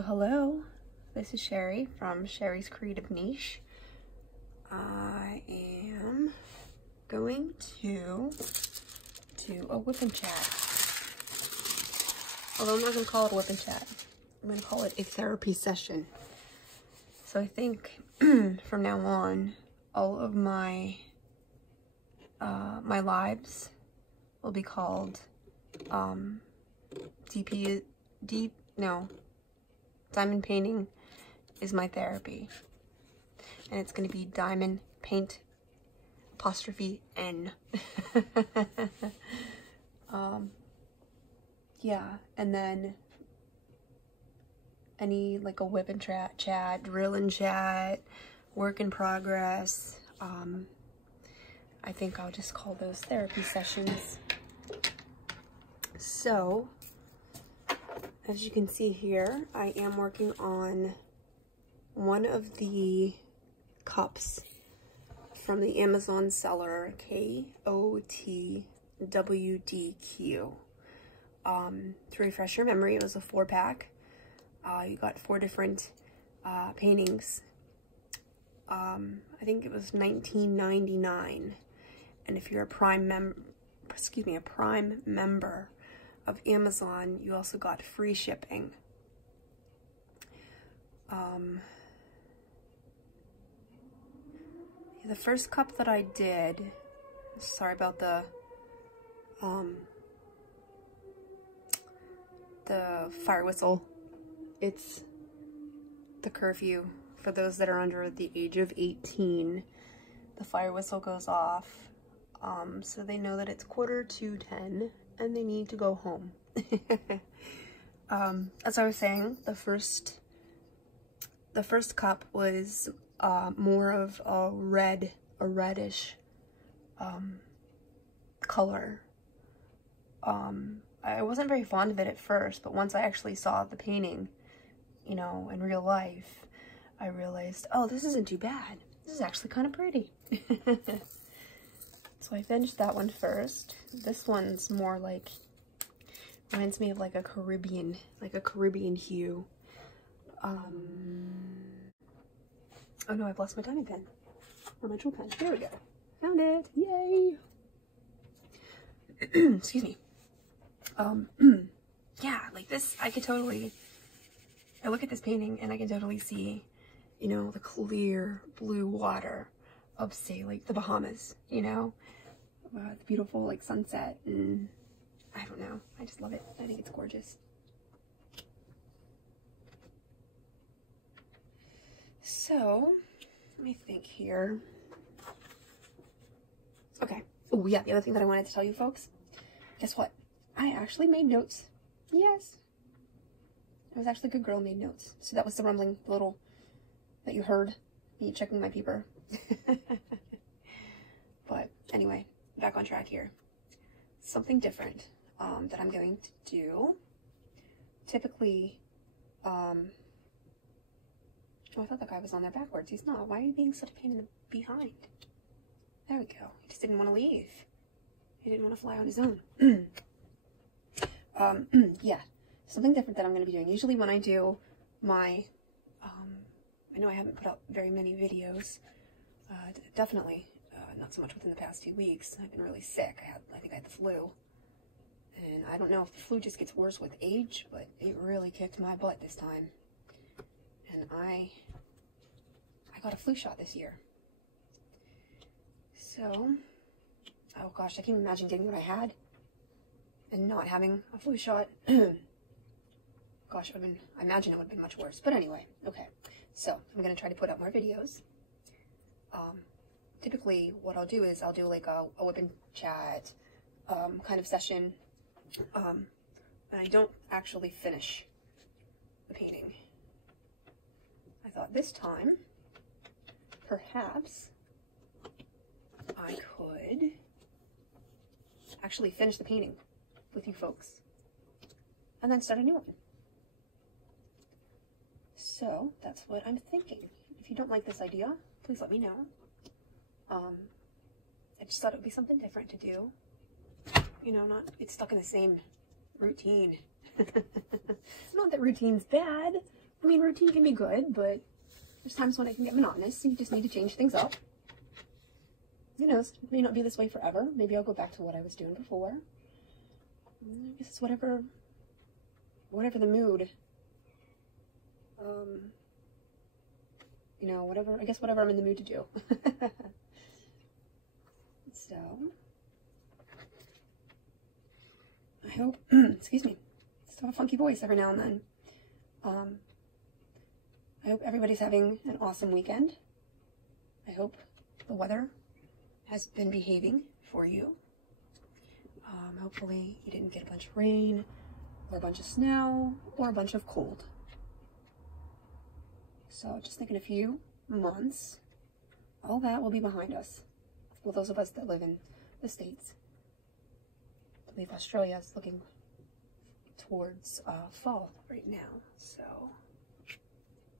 Hello. This is Sherry from Sherry's Creative Niche. I am going to do a whip and chat. Although I'm not going to call it a whip and chat. I'm going to call it a therapy session. So I think from now on, all of my my lives will be called Diamond painting is my therapy, and it's going to be diamond paint 'N. Yeah, and then any like a whip and chat, drill and chat, work in progress. I think I'll just call those therapy sessions. So, as you can see here, I am working on one of the cups from the Amazon seller KOTWDQ. To refresh your memory, it was a 4-pack. You got 4 different paintings. I think it was $19.99. And if you're a Prime member of Amazon, you also got free shipping. The first cup that I did, sorry about the fire whistle. It's the curfew for those that are under the age of 18. The fire whistle goes off, so they know that it's 9:45 and they need to go home. As I was saying, the first cup was more of a reddish color. I wasn't very fond of it at first, but once I actually saw the painting, you know, in real life, I realized, oh, this isn't too bad. This is actually kind of pretty. So I finished that one first. This one's more like, reminds me of like a Caribbean hue. Oh no, I've lost my diamond pen. Or my jewel pen. There we go. Found it. Yay. Excuse me. Yeah, like this, I look at this painting and I can totally see, you know, the clear blue water of, say, like the Bahamas, you know, the beautiful like sunset, and I don't know, I just love it. I think it's gorgeous. So let me think here. Okay. Oh yeah, the other thing that I wanted to tell you folks, guess what? I actually made notes. Yes. I was actually a good girl, made notes. So that was the rumbling, the little that you heard me checking my paper. But anyway, back on track here. Something different that I'm going to do. Typically, oh, I thought that guy was on there backwards. He's not. Why are you being such a pain in the behind? There we go. He just didn't want to leave. He didn't want to fly on his own. Yeah, something different that I'm going to be doing. Usually when I do my, I know I haven't put out very many videos, definitely not so much within the past 2 weeks. I've been really sick. I think I had the flu, and I don't know if the flu just gets worse with age, but it really kicked my butt this time, and I got a flu shot this year. So, oh gosh, I can't imagine getting what I had and not having a flu shot. Gosh, I imagine it would have been much worse. But anyway, okay. So, I'm going to try to put out more videos. Typically, what I'll do is I'll do like a whip and chat kind of session. And I don't actually finish the painting. I thought this time, perhaps, I could actually finish the painting with you folks and then start a new one. So that's what I'm thinking. If you don't like this idea, please let me know. I just thought it would be something different to do. You know, not get stuck in the same routine. Not that routine's bad, I mean, routine can be good, but there's times when it can get monotonous, so you just need to change things up. Who knows? It may not be this way forever. Maybe I'll go back to what I was doing before. I guess it's whatever the mood. You know, whatever I'm in the mood to do. So, I hope, excuse me, still have a funky voice every now and then. I hope everybody's having an awesome weekend. I hope the weather has been behaving for you. Hopefully you didn't get a bunch of rain, or a bunch of snow, or a bunch of cold. So just think in a few months, all that will be behind us. Well, those of us that live in the States. I believe Australia is looking towards fall right now, so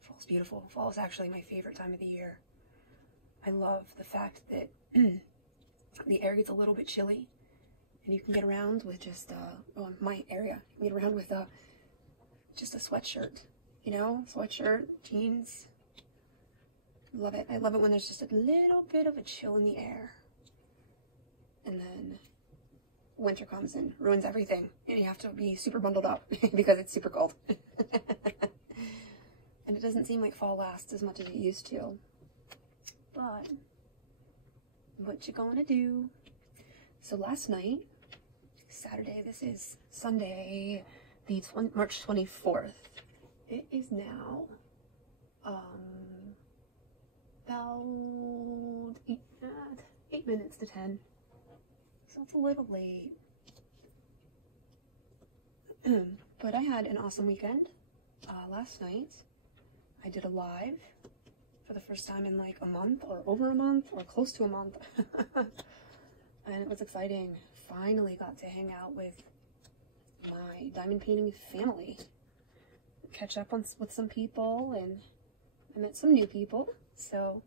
fall's beautiful. Fall is actually my favorite time of the year. I love the fact that the air gets a little bit chilly, and you can get around with just, my area, you can get around with just a sweatshirt, you know, sweatshirt, jeans. Love it. I love it when there's just a little bit of a chill in the air. And then winter comes and ruins everything, and you have to be super bundled up because it's super cold. And it doesn't seem like fall lasts as much as it used to. But what you gonna do? So last night, Saturday, this is Sunday, the March 24th. It is now about 8 minutes to 10. So it's a little late. But I had an awesome weekend. Last night, I did a live for the first time in like a month, or over a month, or close to a month. And it was exciting. Finally got to hang out with my diamond painting family. Catch up with some people, and I met some new people. So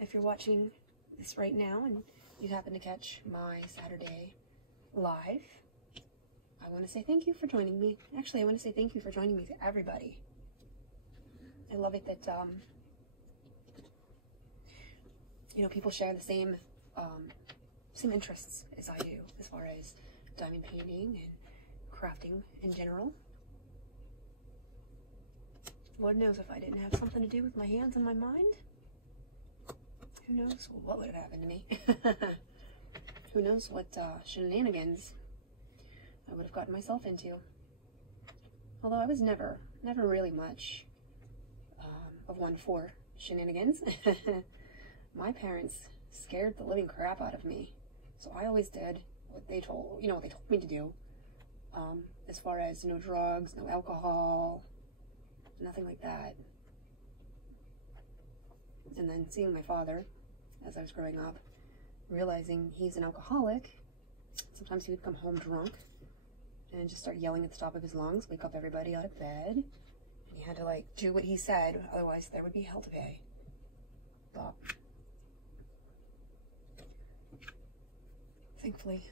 if you're watching this right now and you happen to catch my Saturday live, I want to say thank you for joining me. Actually, I want to say thank you for joining me to everybody. I love it that, you know, people share the same interests as I do, as far as diamond painting and crafting in general. Lord knows if I didn't have something to do with my hands and my mind, who knows what would have happened to me. Who knows what shenanigans I would have gotten myself into. Although I was never really much of one for shenanigans. My parents scared the living crap out of me, so I always did what they told me to do. As far as no drugs, no alcohol, nothing like that. And then seeing my father as I was growing up, realizing he's an alcoholic, sometimes he would come home drunk and just start yelling at the top of his lungs, wake up everybody out of bed. And he had to like do what he said, otherwise there would be hell to pay. But thankfully,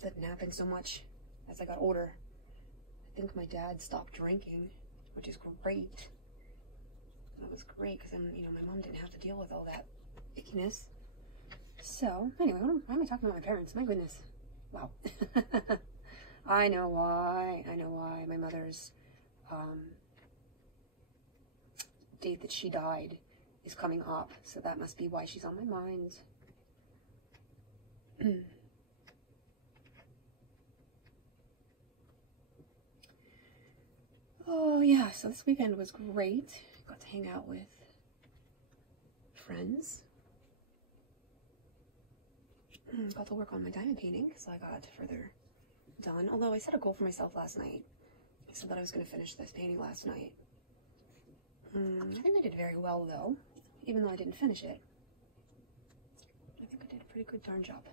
didn't happen so much as I got older. I think my dad stopped drinking, which is great. That was great because then, you know, my mom didn't have to deal with all that ickiness. So, anyway, why am I talking about my parents? My goodness. Wow. I know why. My mother's date that she died is coming up, so that must be why she's on my mind. Oh yeah, so this weekend was great. Got to hang out with friends. Got to work on my diamond painting, so I got further done. Although I set a goal for myself last night. I said that I was going to finish this painting last night. I think I did very well though, even though I didn't finish it. I think I did a pretty good darn job.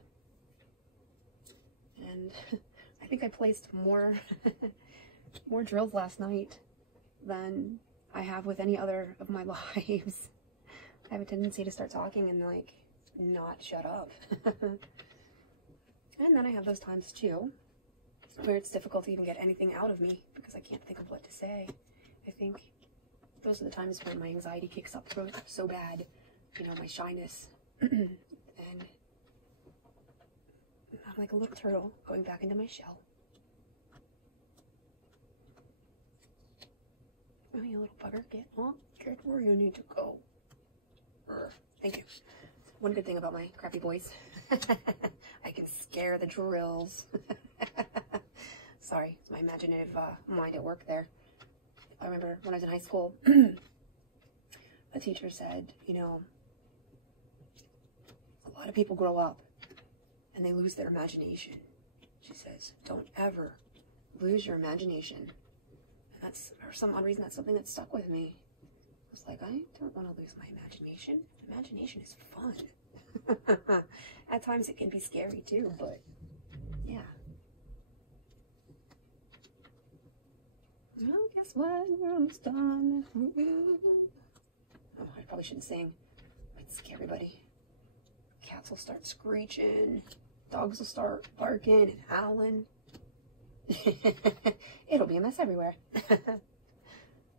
And I think I placed more more drills last night than I have with any other of my lives. I have a tendency to start talking and like not shut up. And then I have those times too where it's difficult to even get anything out of me because I can't think of what to say. I think those are the times when my anxiety kicks up so bad, you know, my shyness, and I'm like a little turtle going back into my shell. Oh, you little bugger, get where you need to go. Thank you. One good thing about my crappy voice, I can scare the drills. Sorry, it's my imaginative mind at work there. I remember when I was in high school, a teacher said, you know, a lot of people grow up and they lose their imagination. She says, don't ever lose your imagination. And that's, for some odd reason, that's something that stuck with me. I was like, I don't want to lose my imagination. Imagination is fun. At times it can be scary too, but yeah. Well, guess what? We're almost done. Oh, I probably shouldn't sing. Might scare everybody. Cats will start screeching. Dogs will start barking and howling. It'll be a mess everywhere.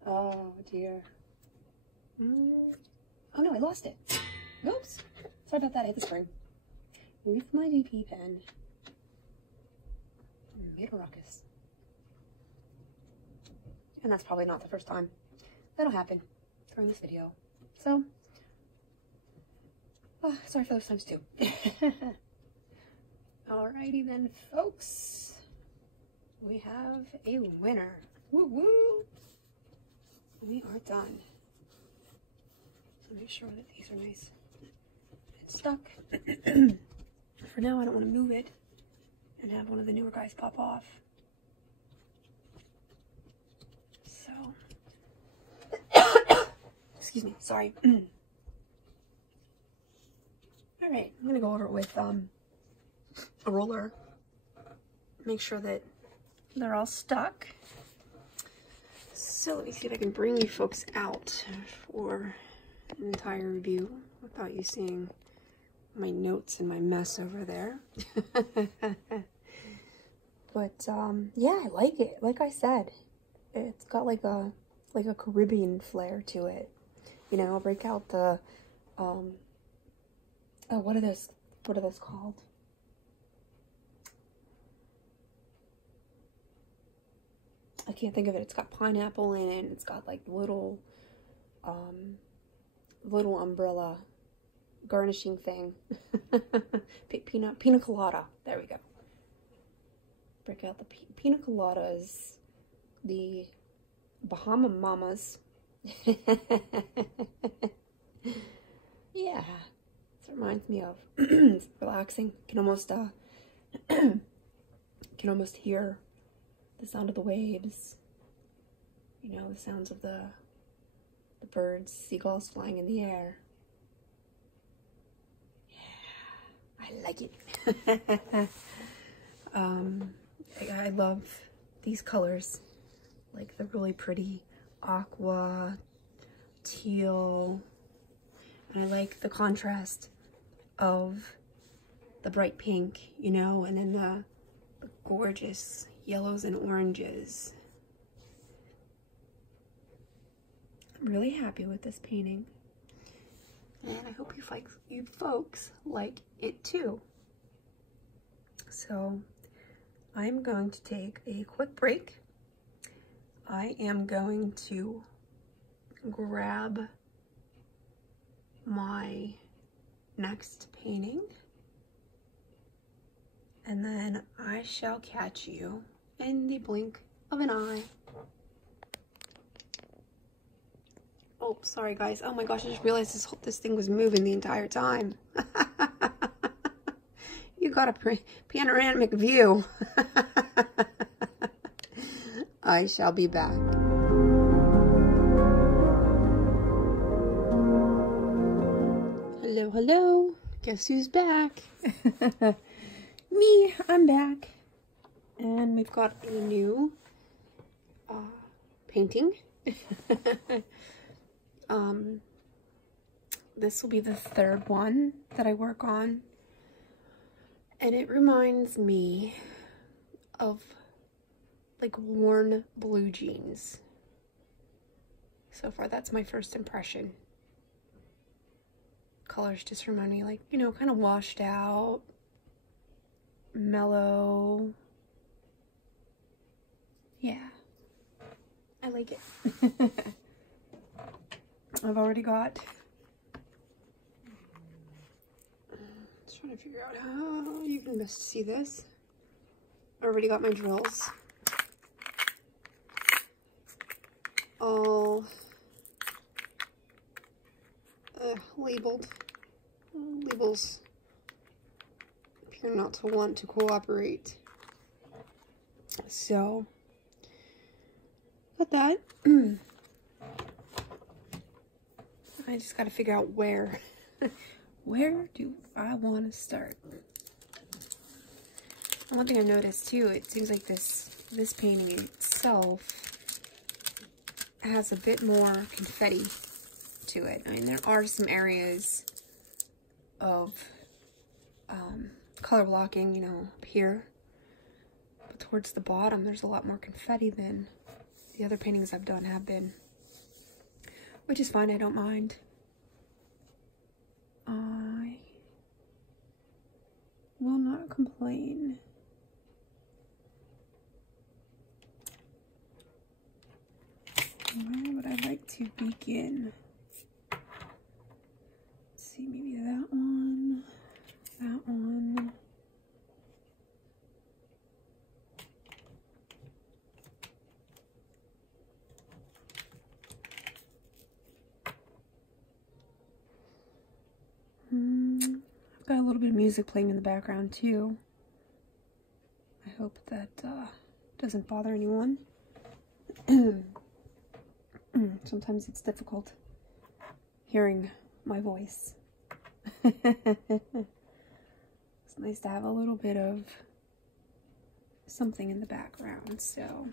Oh, dear. Oh, no, I lost it. Oops. Sorry about that. I hit the spring. With my DP pen. Made a ruckus. And that's probably not the first time that'll happen during this video. So, sorry for those times too. Alrighty then, folks. We have a winner. Woo woo! We are done. So make sure that these are nice and stuck. For now, I don't want to move it and have one of the newer guys pop off. So, excuse me, sorry. Alright, I'm gonna go over it with a roller. Make sure that they're all stuck. So let me see if I can bring you folks out for an entire review without you seeing my notes and my mess over there. But yeah, I like it. Like I said, it's got like a Caribbean flair to it. You know, I'll break out the oh, what are those called? I can't think of it. It's got pineapple in it. It's got like little umbrella garnishing thing. Pina colada. There we go. Break out the pina coladas. The Bahama Mamas. Yeah. This reminds me of. It's relaxing. Can almost hear the sound of the waves, you know, the sounds of the birds, seagulls flying in the air. Yeah, I like it. I love these colors, like the really pretty aqua, teal, and I like the contrast of the bright pink, you know, and then the gorgeous yellows and oranges. I'm really happy with this painting, and I hope you folks like it too. So I'm going to take a quick break. I am going to grab my next painting, and then I shall catch you in the blink of an eye. Oh, sorry guys. Oh my gosh, I just realized this thing was moving the entire time. You got a panoramic view. I shall be back. Hello, hello. Guess who's back? Me, I'm back. And we've got a new painting. This will be the third one that I work on. And it reminds me of like worn blue jeans. So far, that's my first impression. Colors just remind me, like, you know, kind of washed out, mellow. Yeah, I like it. I've already got, just trying to figure out how you can best see this. I already got my drills all labeled. Labels appear not to want to cooperate. So, got that. I just gotta figure out where. Where do I want to start? One thing I've noticed too, it seems like this painting itself has a bit more confetti to it. I mean, there are some areas of color blocking, you know, up here, but towards the bottom there's a lot more confetti than the other paintings I've done have been, which is fine. I don't mind. I will not complain. Where would I like to begin? Let's see, maybe that one, that one. I've got a little bit of music playing in the background too. I hope that doesn't bother anyone. Sometimes it's difficult hearing my voice. It's nice to have a little bit of something in the background, so.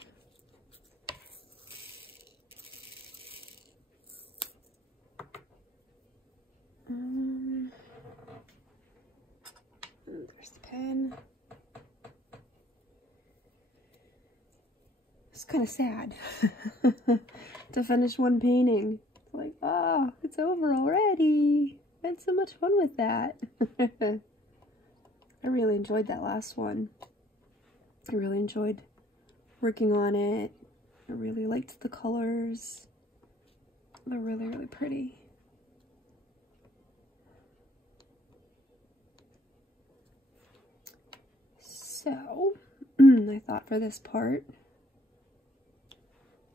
There's the pen. It's kind of sad to finish one painting. It's like, oh, it's over already. I had so much fun with that. I really enjoyed that last one. I really enjoyed working on it. I really liked the colors. They're really, really pretty. So, I thought for this part,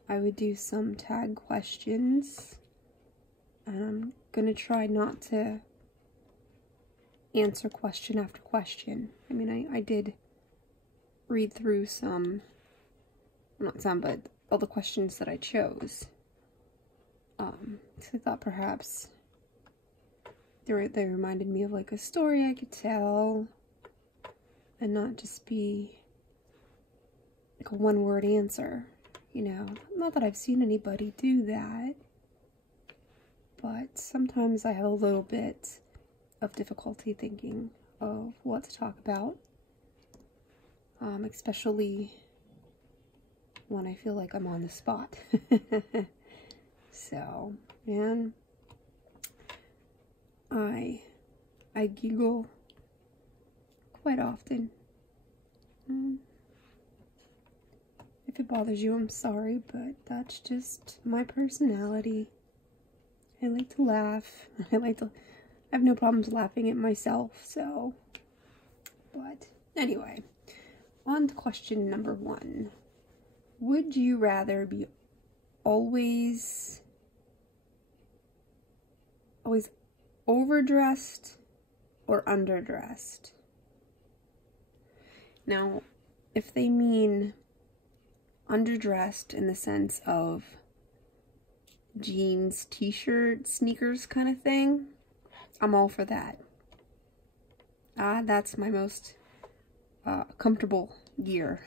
I would do some tag questions, and I'm gonna try not to answer question after question. I mean, I did read through some, not some, but all the questions that I chose. So I thought perhaps they reminded me of like a story I could tell, and not just be like a one-word answer, you know. Not that I've seen anybody do that, but sometimes I have a little bit of difficulty thinking of what to talk about, especially when I feel like I'm on the spot. So, man, I giggle quite often. If it bothers you, I'm sorry, but that's just my personality. I like to laugh. I have no problems laughing at myself, so. But anyway, on to question number 1. Would you rather be always overdressed or underdressed? Now, if they mean underdressed in the sense of jeans, t-shirt, sneakers kind of thing, I'm all for that. That's my most comfortable gear.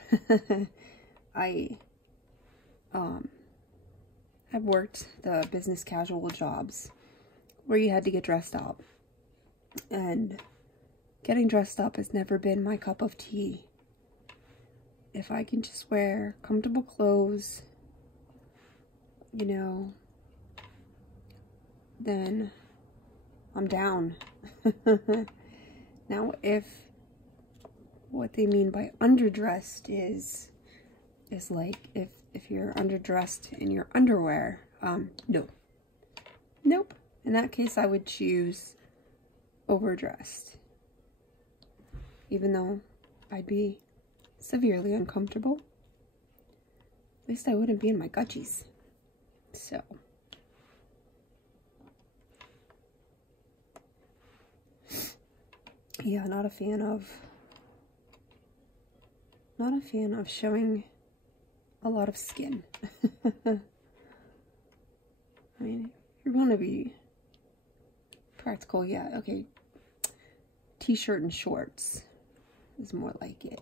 I've worked the business casual jobs where you had to get dressed up, and getting dressed up has never been my cup of tea. if I can just wear comfortable clothes, you know, then I'm down. Now, if what they mean by underdressed is like if you're underdressed in your underwear, no. Nope. In that case, I would choose overdressed. Even though I'd be severely uncomfortable, at least I wouldn't be in my gutchies. So, yeah, not a fan of showing a lot of skin. I mean, if you're gonna be practical, yeah, okay. T-shirt and shorts is more like it.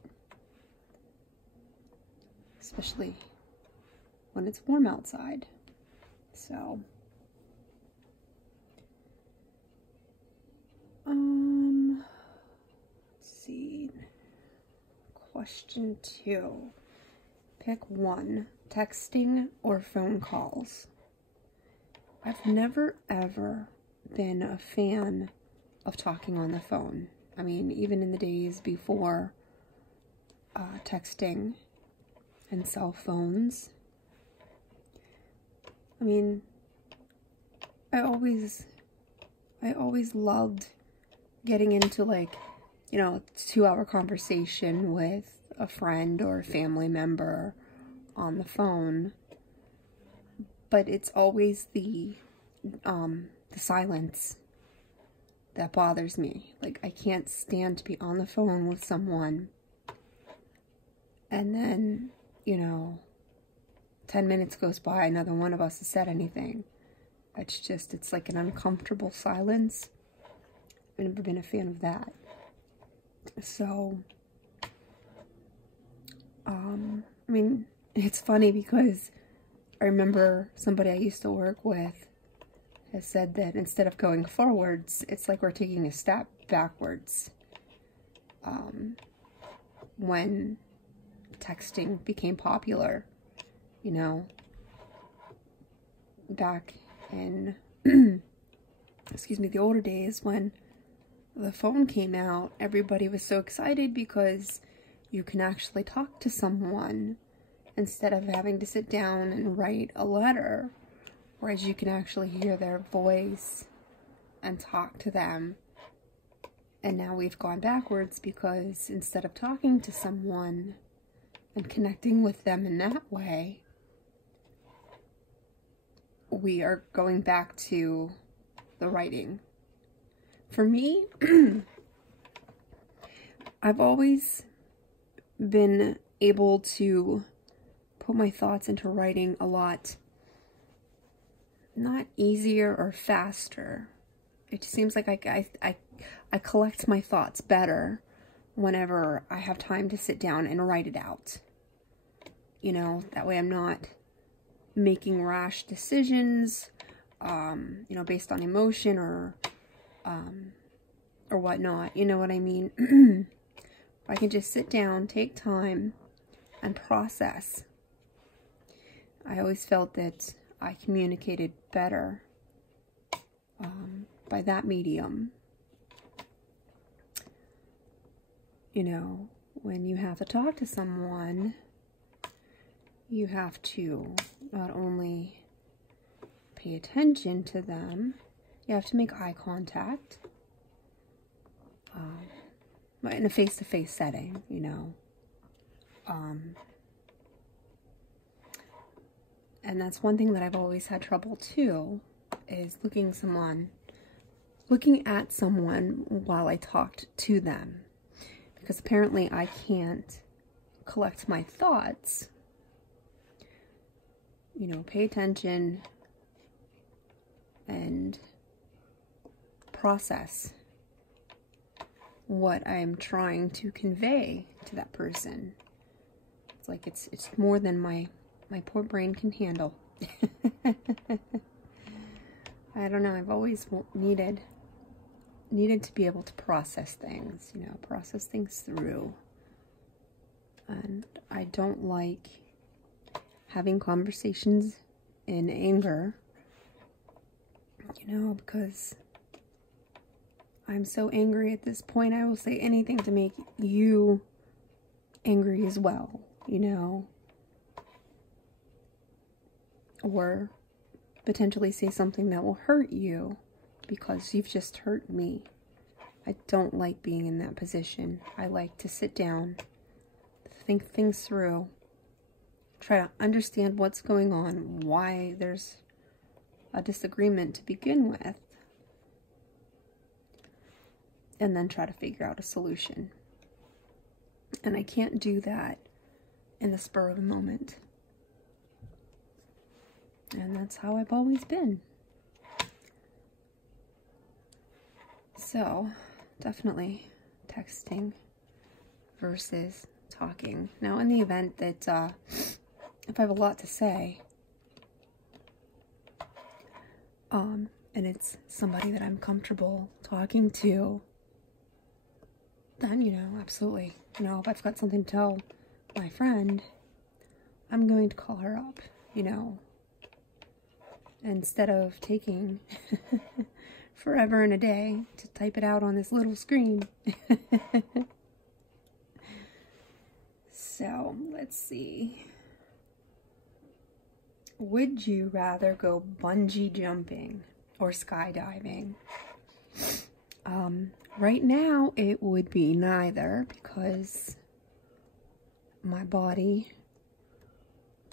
Especially when it's warm outside. So, let's see. Question 2. Pick one, texting or phone calls. I've never ever been a fan of talking on the phone. I mean, even in the days before texting and cell phones. I mean, I always loved getting into, like, you know, a 2-hour conversation with a friend or a family member on the phone. But it's always the silence that bothers me. Like, I can't stand to be on the phone with someone and then, you know, 10 minutes goes by, neither one of us has said anything. It's like an uncomfortable silence. I've never been a fan of that. So, I mean, it's funny because I remember somebody I used to work with has said that instead of going forwards, it's like we're taking a step backwards. When texting became popular, you know, back in, excuse me, the older days when the phone came out, everybody was so excited because you can actually talk to someone instead of having to sit down and write a letter, whereas you can actually hear their voice and talk to them. And now we've gone backwards because instead of talking to someone and connecting with them in that way, we are going back to the writing. For me, I've always been able to put my thoughts into writing a lot, not easier or faster. It seems like I collect my thoughts better whenever I have time to sit down and write it out. You know, that way I'm not making rash decisions, you know, based on emotion or whatnot. You know what I mean? If I can just sit down, take time, and process. I always felt that I communicated better by that medium. You know, when you have to talk to someone, you have to not only pay attention to them, you have to make eye contact. In a face-to-face setting, you know. And that's one thing that I've always had trouble too, is looking at someone while I talked to them. Because apparently I can't collect my thoughts, you know, pay attention and process what I'm trying to convey to that person. It's like it's more than my poor brain can handle. I don't know, I've always needed to be able to process things, you know, process things through. And I don't like having conversations in anger, you know, because I'm so angry at this point. I will say anything to make you angry as well, you know, or potentially say something that will hurt you because you've just hurt me. I don't like being in that position. I like to sit down, think things through, try to understand what's going on, why there's a disagreement to begin with, and then try to figure out a solution. And I can't do that in the spur of the moment. And that's how I've always been. So, definitely texting versus talking. Now, in the event that if I have a lot to say, and it's somebody that I'm comfortable talking to, then, you know, absolutely. You know, if I've got something to tell my friend, I'm going to call her up, you know, instead of taking forever and a day to type it out on this little screen. So, let's see. Would you rather go bungee jumping or skydiving? Right now, it would be neither, because my body,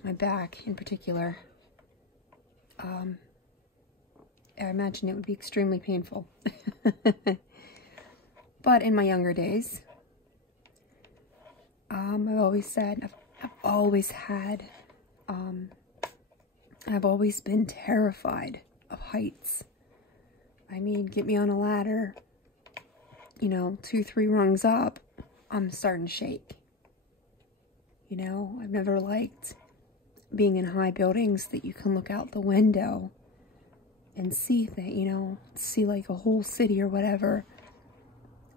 my back in particular, I imagine it would be extremely painful. But in my younger days, I've always said, I've always had, I've always been terrified of heights. I mean, get me on a ladder, you know, 2-3 rungs up, I'm starting to shake. You know, I've never liked being in high buildings that you can look out the window and see that, you know, see like a whole city or whatever.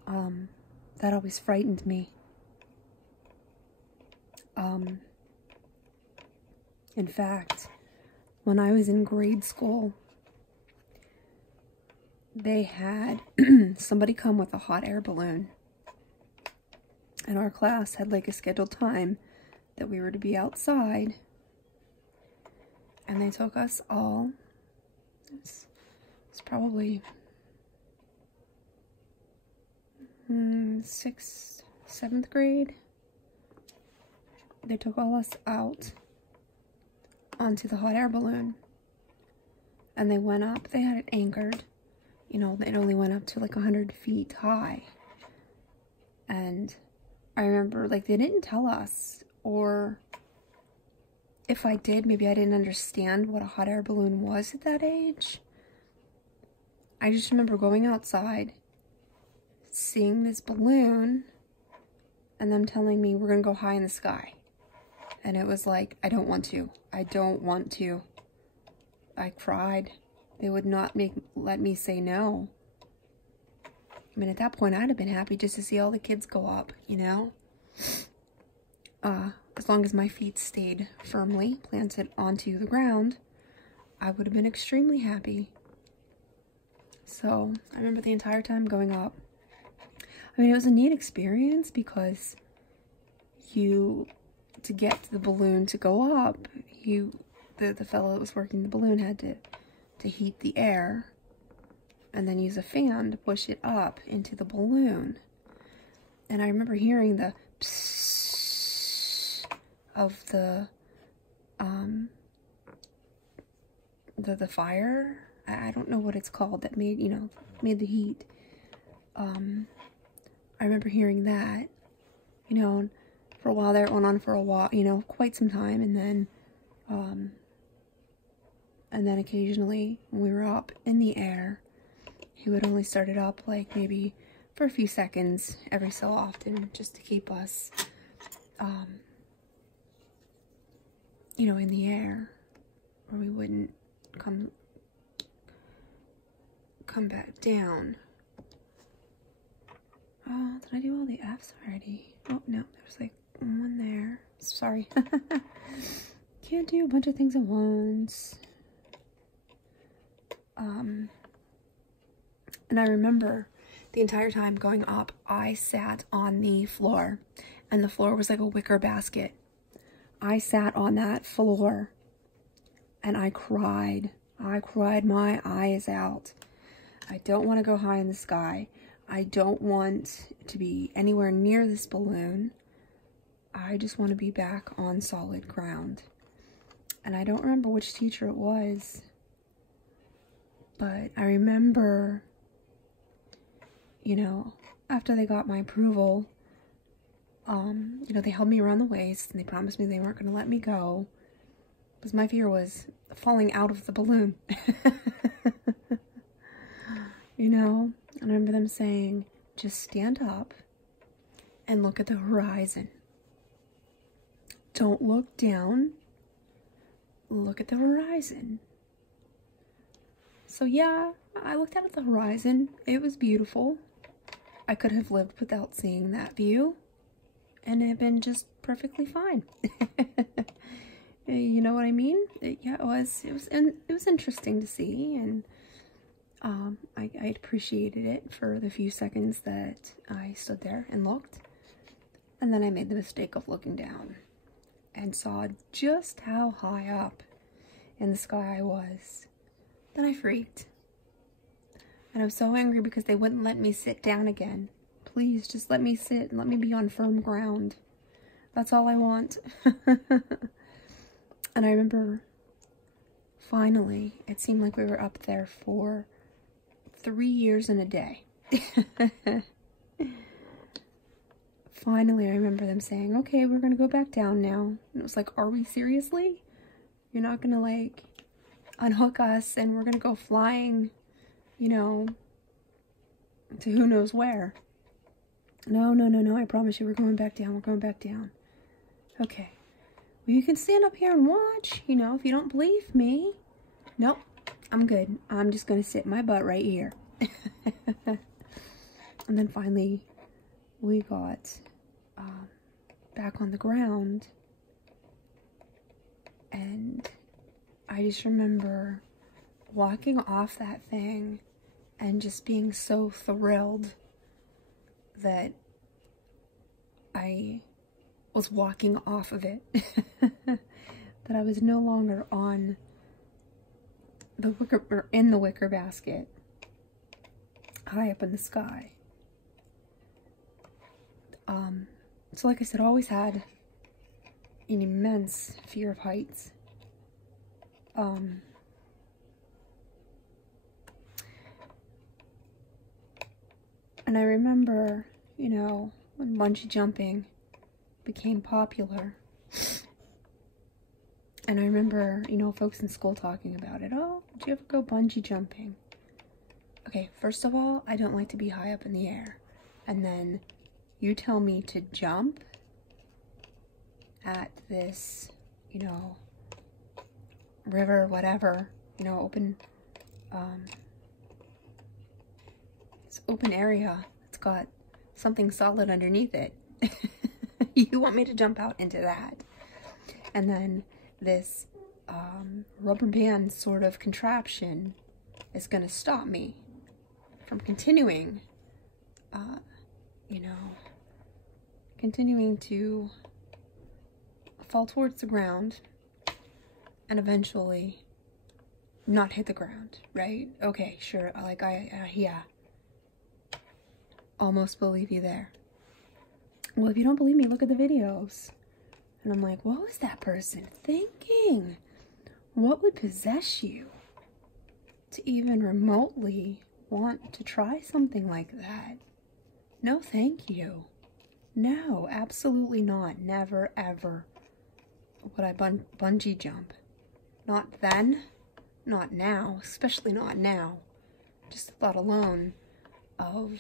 That always frightened me. In fact, when I was in grade school, they had somebody come with a hot air balloon. And our class had like a scheduled time that we were to be outside. And they took us all, it's probably 6th, 7th grade. They took all us out onto the hot air balloon. And they went up, they had it anchored. You know, it only went up to like 100 feet high. And I remember, like, they didn't tell us, or if I did, maybe I didn't understand what a hot air balloon was at that age. I just remember going outside, seeing this balloon, and them telling me we're gonna go high in the sky. And it was like, I don't want to. I don't want to. I cried. They would not let me say no. I mean, at that point, I'd have been happy just to see all the kids go up, you know? As long as my feet stayed firmly planted onto the ground, I would have been extremely happy. So, I remember the entire time going up. I mean, it was a neat experience because to get the balloon to go up, the fellow that was working the balloon had to heat the air and then use a fan to push it up into the balloon. And I remember hearing the psss of the fire. I don't know what it's called that made the heat. I remember hearing that, you know, for a while there. It went on for a while, you know, quite some time, and then occasionally when we were up in the air, he would only start it up like maybe for a few seconds every so often, just to keep us, you know, in the air, where we wouldn't come back down. Oh, did I do all the F's already? Oh, no, there's like one there. Sorry. Can't do a bunch of things at once. And I remember the entire time going up, I sat on the floor, and the floor was like a wicker basket. I sat on that floor and I cried. I cried my eyes out. I don't want to go high in the sky. I don't want to be anywhere near this balloon. I just want to be back on solid ground. And I don't remember which teacher it was, but I remember, you know, after they got my approval, you know, they held me around the waist and they promised me they weren't going to let me go because my fear was falling out of the balloon. You know, I remember them saying, just stand up and look at the horizon. Don't look down. Look at the horizon. So yeah, I looked out at the horizon. It was beautiful. I could have lived without seeing that view, and it had been just perfectly fine. You know what I mean? Yeah, it was interesting to see, and I appreciated it for the few seconds that I stood there and looked, and then I made the mistake of looking down and saw just how high up in the sky I was. Then I freaked. And I was so angry because they wouldn't let me sit down again. Please, just let me sit and let me be on firm ground. That's all I want. And I remember, finally, it seemed like we were up there for 3 years and a day. Finally, I remember them saying, okay, we're going to go back down now. And it was like, are we seriously? You're not going to, like, unhook us and we're going to go flying, you know, to who knows where. No, no, no, no, I promise you we're going back down. We're going back down. Okay. Well, you can stand up here and watch, you know, if you don't believe me. Nope, I'm good. I'm just going to sit my butt right here. And then finally, we got back on the ground, and I just remember walking off that thing and just being so thrilled that I was walking off of it. That I was no longer on the wicker, or in the wicker basket, high up in the sky. So like I said, I always had an immense fear of heights. And I remember, you know, when bungee jumping became popular. And I remember, you know, folks in school talking about it. Oh, did you ever go bungee jumping? Okay, first of all, I don't like to be high up in the air. And then you tell me to jump at this, you know, river, whatever, you know, open, this open area. It's got something solid underneath it. You want me to jump out into that? And then this rubber band sort of contraption is going to stop me from continuing, you know, continuing to fall towards the ground and eventually not hit the ground, right? Okay, sure, like yeah, almost believe you there. Well, if you don't believe me, look at the videos. And I'm like, what was that person thinking? What would possess you to even remotely want to try something like that? No, thank you. No, absolutely not. Never, ever would I bungee jump. Not then, not now, especially not now. Just the thought alone of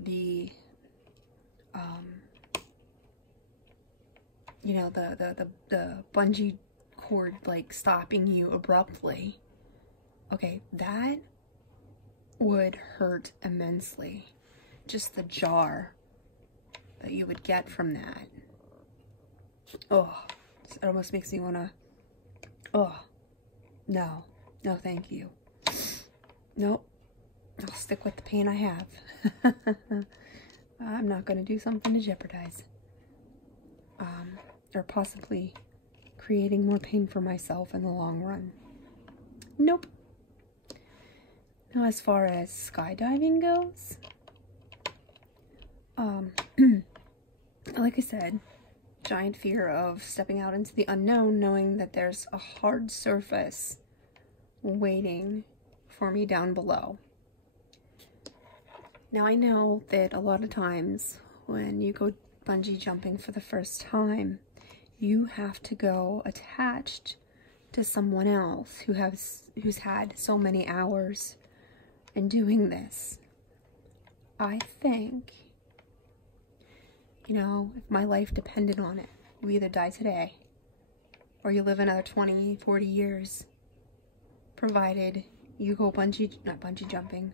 the, you know, the bungee cord, like, stopping you abruptly. Okay, that would hurt immensely. Just the jar that you would get from that. Oh, it almost makes me want to, oh, no, no thank you. Nope, I'll stick with the pain I have. I'm not going to do something to jeopardize. Or possibly creating more pain for myself in the long run. Nope. Now, as far as skydiving goes, like I said, giant fear of stepping out into the unknown, knowing that there's a hard surface waiting for me down below. Now, I know that a lot of times when you go bungee jumping for the first time, you have to go attached to someone else who's had so many hours in doing this. I think, you know, if my life depended on it, you either die today or you live another 20, 40 years, provided you go skydiving.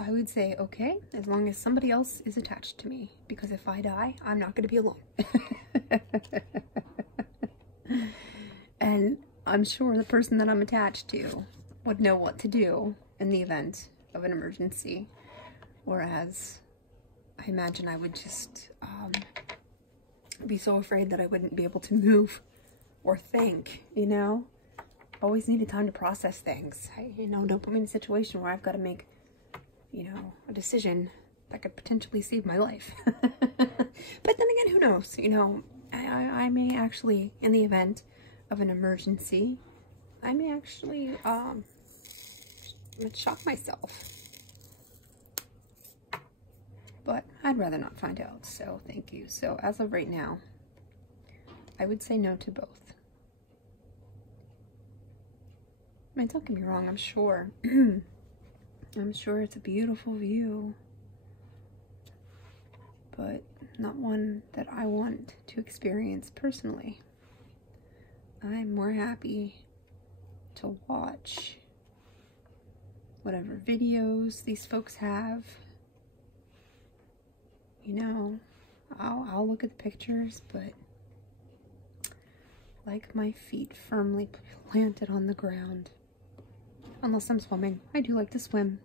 I would say, okay, as long as somebody else is attached to me, because if I die, I'm not going to be alone. And I'm sure the person that I'm attached to would know what to do in the event of an emergency, whereas I imagine I would just be so afraid that I wouldn't be able to move or think, you know? Always needed time to process things. Don't put me in a situation where I've got to make, a decision that could potentially save my life. But then again, who knows? I may actually, in the event of an emergency, I may actually shock myself. But I'd rather not find out, so thank you. So as of right now, I would say no to both. I mean, don't get me wrong, I'm sure. I'm sure it's a beautiful view, but not one that I want to experience personally. I'm more happy to watch whatever videos these folks have. I'll look at the pictures, but like my feet firmly planted on the ground. Unless I'm swimming. I do like to swim.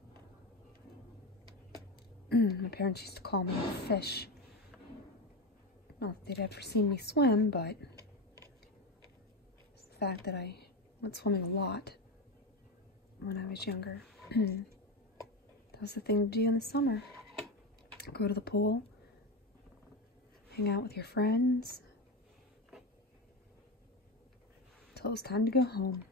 My parents used to call me a fish. Not that they'd ever seen me swim, but it's the fact that I went swimming a lot when I was younger. That was the thing to do in the summer. Go to the pool, hang out with your friends, until it was time to go home.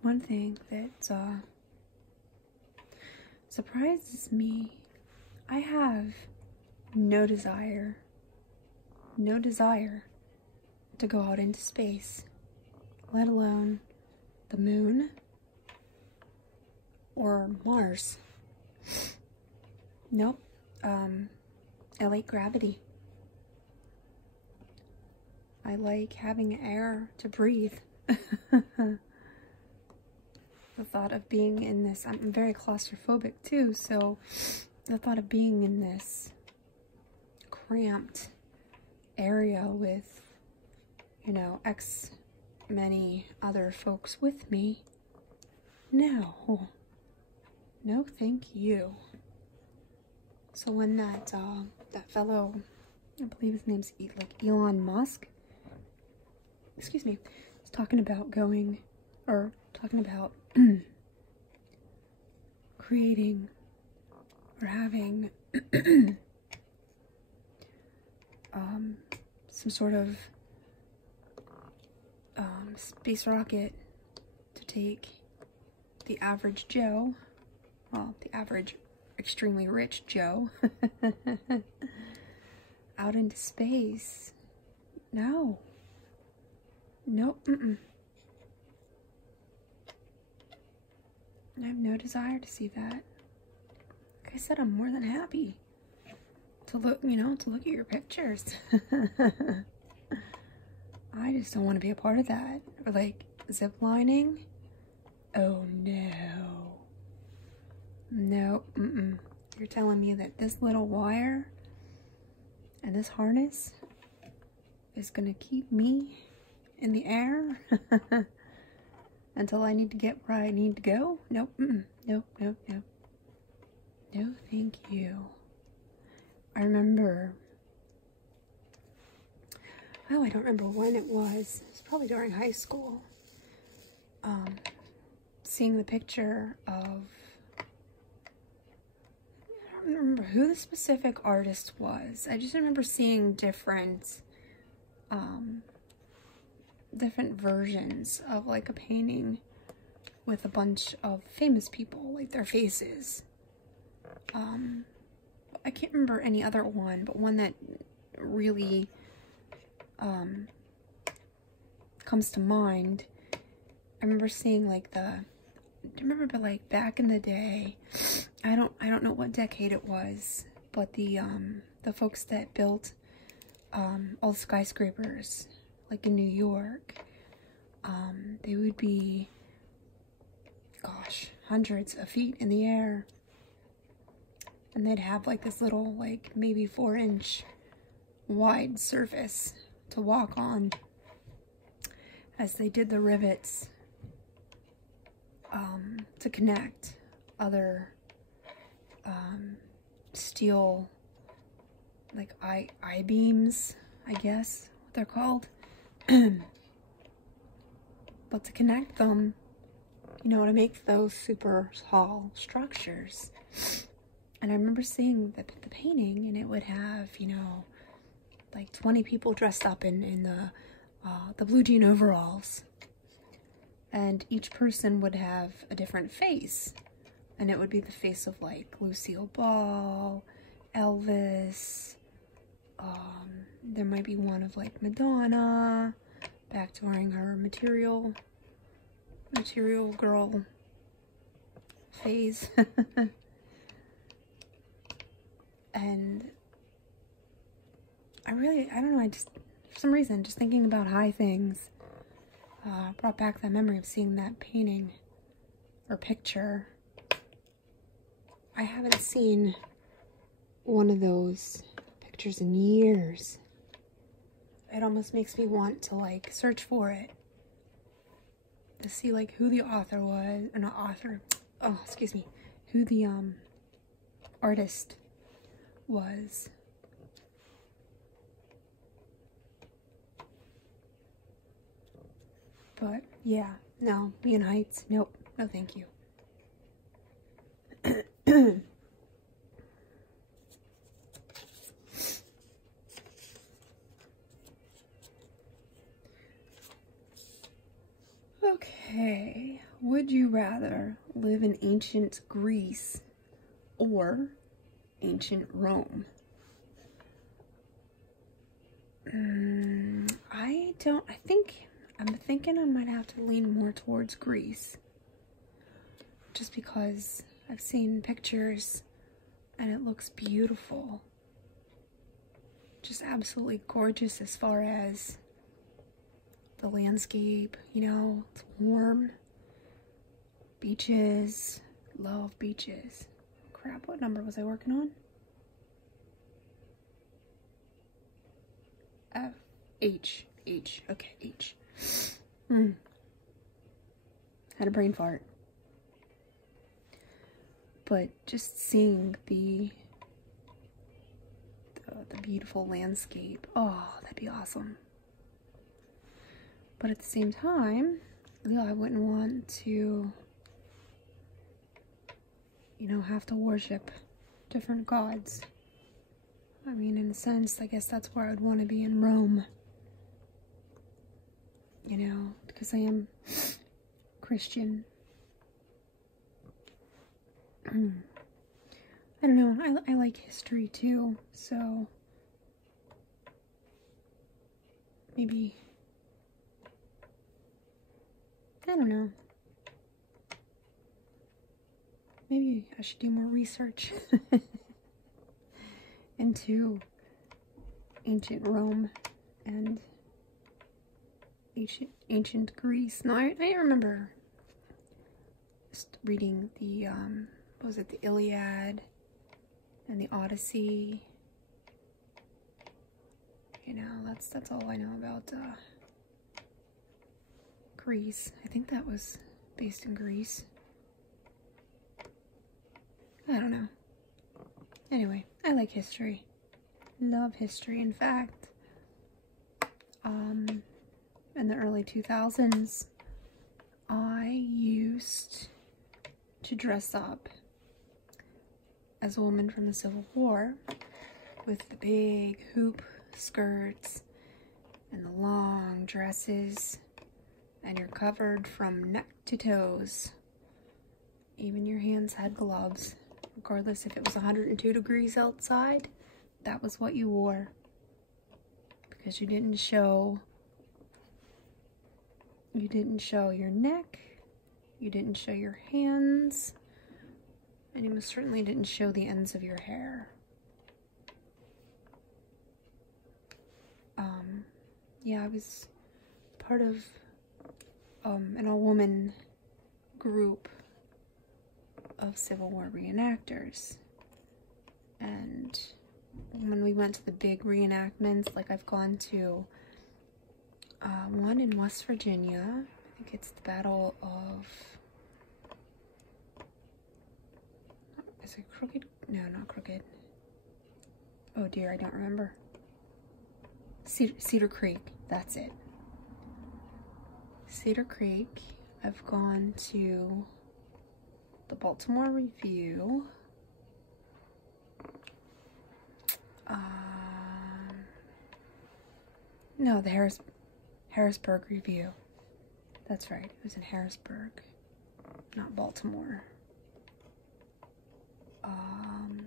One thing that surprises me, I have no desire to go out into space, let alone the moon or Mars. Nope. I like gravity. I like having air to breathe. The thought of being in this, I'm very claustrophobic too, so the thought of being in this cramped area with, X many other folks with me, no thank you. So when that fellow, I believe his name's Elon Musk, excuse me, was talking about creating or having some sort of space rocket to take the average Joe, well, the average extremely rich Joe, out into space. No. Nope. I have no desire to see that. Like I said, I'm more than happy to look, to look at your pictures. I just don't want to be a part of that. Or like zip lining. Oh no. No, You're telling me that this little wire and this harness is gonna keep me in the air until I need to get where I need to go? Nope, nope. No, thank you. I remember, oh, I don't remember when it was. It was probably during high school. Seeing the picture of, I don't remember who the specific artist was. I just remember seeing different versions of like a painting with a bunch of famous people, like their faces. I can't remember any other one, but one that really comes to mind. I remember seeing like but like back in the day, I don't know what decade it was, but the folks that built all the skyscrapers like in New York, they would be, gosh, hundreds of feet in the air, and they'd have like this little, like maybe 4-inch wide surface to walk on as they did the rivets to connect other steel, like I-beams, I guess what they're called. But to connect them, you know, to make those super tall structures. And I remember seeing the painting, and it would have, you know, like 20 people dressed up in the blue jean overalls. And each person would have a different face. And it would be the face of like Lucille Ball, Elvis. There might be one of like Madonna, back during her material girl phase. And I don't know, for some reason, just thinking about high things brought back that memory of seeing that painting or picture. I haven't seen one of those pictures in years. It almost makes me want to like search for it to see like who the author was, or not author, oh, excuse me, who the artist was. But yeah, no, me and heights, nope, no thank you. Okay, would you rather live in ancient Greece or ancient Rome? I'm thinking I might have to lean more towards Greece. Just because I've seen pictures and it looks beautiful. Just absolutely gorgeous as far as the landscape, you know, it's warm. Beaches, love beaches. Crap, what number was I working on? H, okay, H. Had a brain fart. But just seeing the beautiful landscape, oh, that'd be awesome. But at the same time, I wouldn't want to, you know, have to worship different gods. I mean, in a sense, I guess that's where I'd want to be, in Rome. You know, because I am Christian. I don't know, I like history too, so maybe, I don't know, maybe I should do more research into ancient Rome and ancient Greece. No, I remember just reading the, what was it, the Iliad and the Odyssey. You know, that's all I know about Greece. I think that was based in Greece. I don't know. Anyway, I like history. Love history. In fact, in the early 2000s, I used to dress up as a woman from the Civil War with the big hoop skirts and the long dresses, and you're covered from neck to toes. Even your hands had gloves. Regardless if it was 102 degrees outside, that was what you wore. Because you didn't show your neck, you didn't show your hands, and you most certainly didn't show the ends of your hair. Yeah, I was part of an all-woman group of Civil War reenactors, and when we went to the big reenactments, like I've gone to one in West Virginia, I think it's the Battle of, is it Crooked? No, not Crooked. Oh dear, I don't remember. Cedar Creek, that's it. Cedar Creek. I've gone to the Baltimore Review. No, the Harrisburg Review. That's right, it was in Harrisburg, not Baltimore.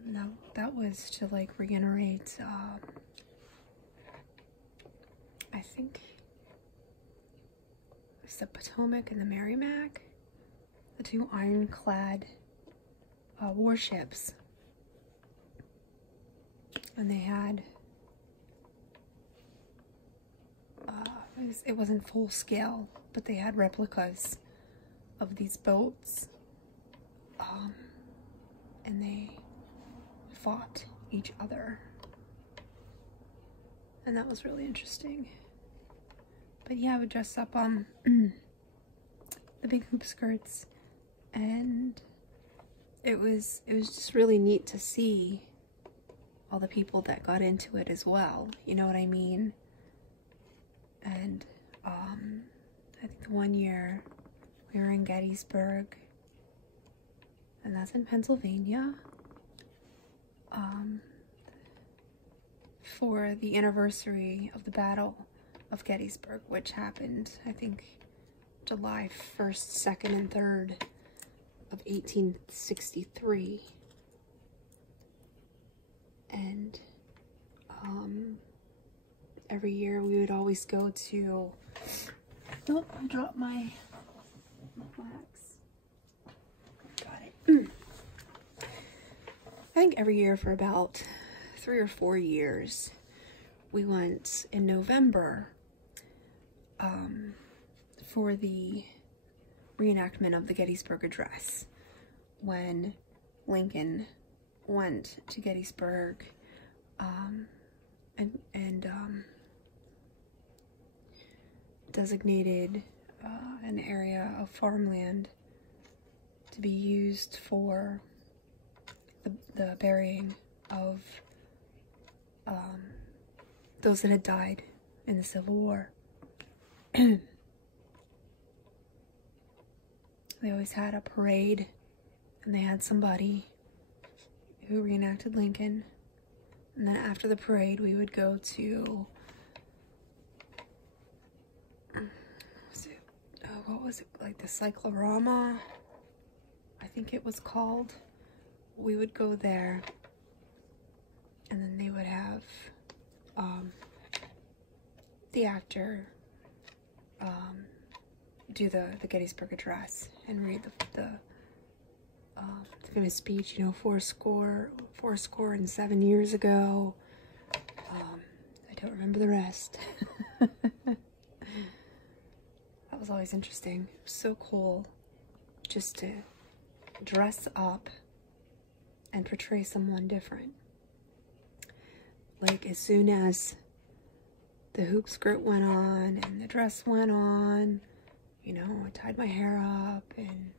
No, that was to like reiterate, I think it was the Potomac and the Merrimack, the two ironclad warships, and they had it wasn't full scale, but they had replicas of these boats, and they fought each other, and that was really interesting. But yeah, I would dress up the big hoop skirts, and it was just really neat to see all the people that got into it as well, you know what I mean? And I think the one year we were in Gettysburg, and that's in Pennsylvania, for the anniversary of the Battle of Gettysburg, which happened, I think, July 1st, 2nd, and 3rd of 1863. And every year we would always go to, oh, I dropped my wax. Got it. I think every year for about 3 or 4 years, we went in November for the reenactment of the Gettysburg Address, when Lincoln went to Gettysburg and designated an area of farmland to be used for the burying of those that had died in the Civil War. They always had a parade, and they had somebody who reenacted Lincoln, and then after the parade we would go to, what was it, like the Cyclorama, I think it was called. We would go there, and then they would have the actor do the Gettysburg Address and read the famous speech, you know, four score and 7 years ago. I don't remember the rest. was always interesting. It was so cool just to dress up and portray someone different. Like, as soon as the hoop skirt went on and the dress went on, you know, I tied my hair up and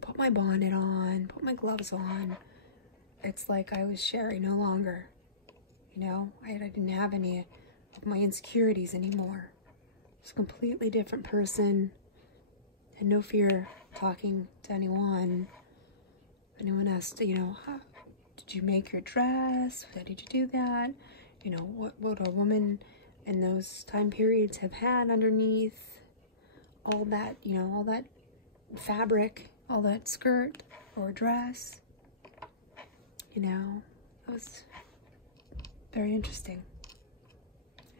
put my bonnet on, put my gloves on. It's like I was Sherry no longer. You know, I didn't have any of my insecurities anymore. I was a completely different person. Had no fear talking to anyone. Anyone asked, you know, how did you make your dress? How did you do that? You know, what would a woman in those time periods have had underneath all that, you know, all that fabric, all that skirt or dress? You know, it was very interesting.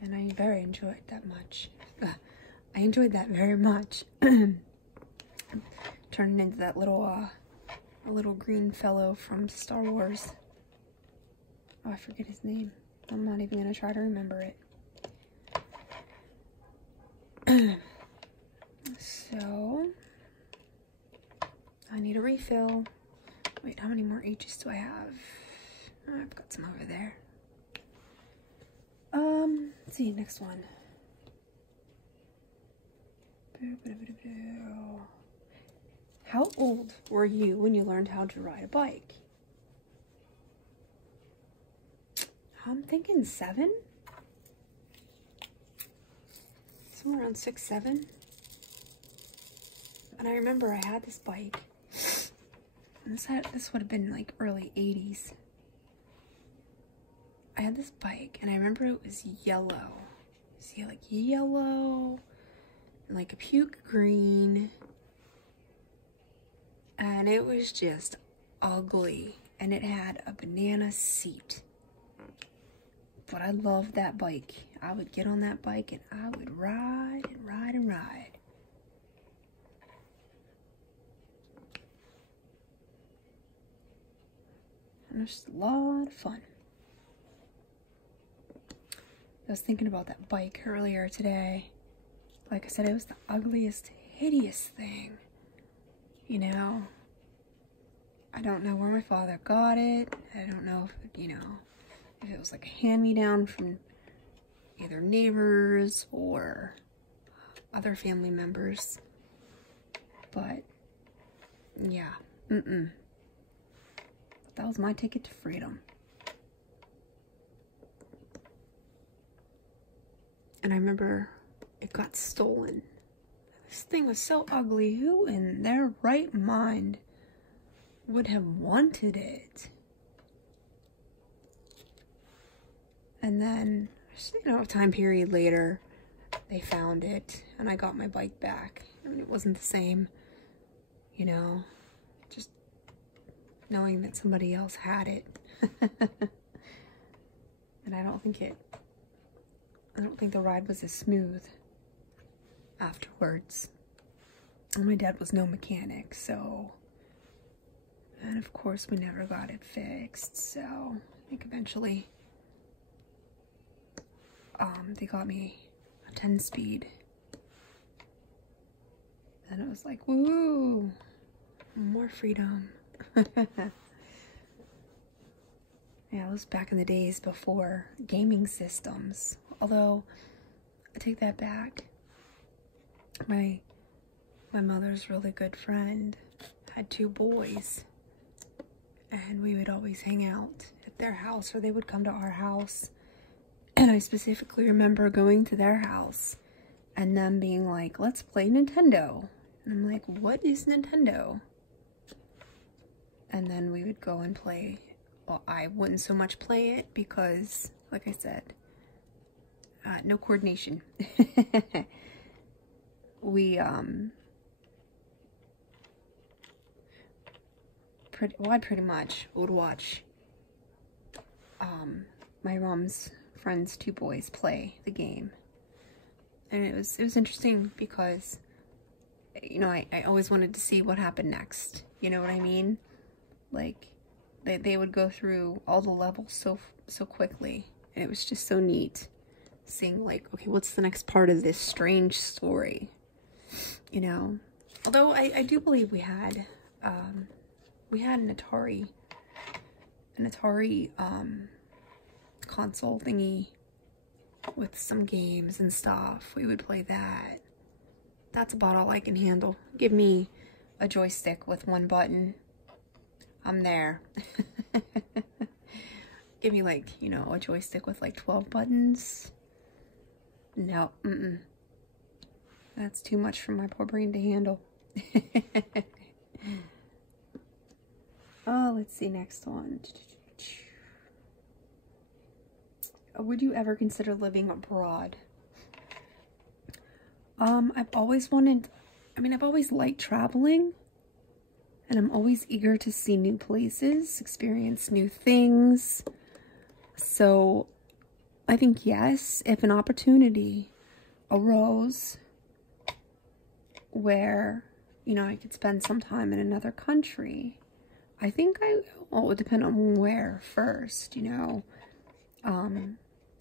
And I very enjoyed that much. I enjoyed that very much. Turning into that little, a little green fellow from Star Wars. Oh, I forget his name. I'm not even gonna try to remember it. So, I need a refill. Wait, how many more H's do I have? Oh, I've got some over there. Let's see, next one. How old were you when you learned how to ride a bike? I'm thinking 7. Somewhere around 6, 7. And I remember I had this bike. And this would have been like early 80s. I had this bike, and I remember it was yellow. See, like yellow, and like a puke green. And it was just ugly. And it had a banana seat. But I loved that bike. I would get on that bike and I would ride and ride and ride. And it was just a lot of fun. I was thinking about that bike earlier today. Like I said, it was the ugliest, hideous thing. You know? I don't know where my father got it. I don't know if, you know, if it was like a hand-me-down from either neighbors or other family members. But, yeah. That was my ticket to freedom. And I remember it got stolen. This thing was so ugly. Who in their right mind would have wanted it? And then, you know, a time period later, they found it, and I got my bike back. I mean, it wasn't the same, you know, just knowing that somebody else had it. And I don't think the ride was as smooth afterwards. And my dad was no mechanic, so, and of course we never got it fixed, so I think eventually they got me a 10-speed, and it was like, woo, more freedom. Yeah, it was back in the days before gaming systems. Although, I take that back. My mother's really good friend had 2 boys, and we would always hang out at their house, or they would come to our house. And I specifically remember going to their house and them being like, let's play Nintendo. And I'm like, what is Nintendo? And then we would go and play. Well, I wouldn't so much play it because, like I said, no coordination. I pretty much would watch my mom's friends' 2 boys play the game. And it was interesting because, you know, I always wanted to see what happened next. You know what I mean? Like, they would go through all the levels so quickly, and it was just so neat seeing, like, okay, what's the next part of this strange story? you know. Although I do believe we had an Atari console thingy with some games and stuff. We would play that. That's about all I can handle. Give me a joystick with one button. I'm there. Give me like, you know, a joystick with like 12 buttons. No, That's too much for my poor brain to handle. Oh, let's see, next one. Would you ever consider living abroad? I've always liked traveling, and I'm always eager to see new places, experience new things. So I think yes, if an opportunity arose where, you know, I could spend some time in another country, I think well, it would depend on where first, you know.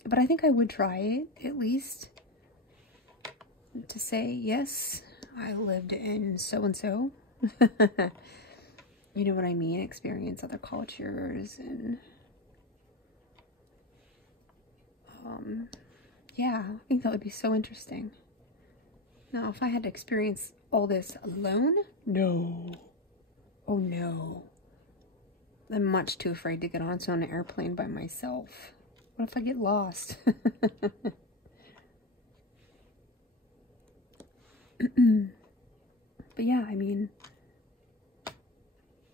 But I think I would try it, at least, to say, yes, I lived in so-and-so. You know what I mean? Experience other cultures and, yeah, I think that would be so interesting. Now, if I had to experience all this alone, no. Oh, no. I'm much too afraid to get onto an airplane by myself. What if I get lost? But yeah, I mean,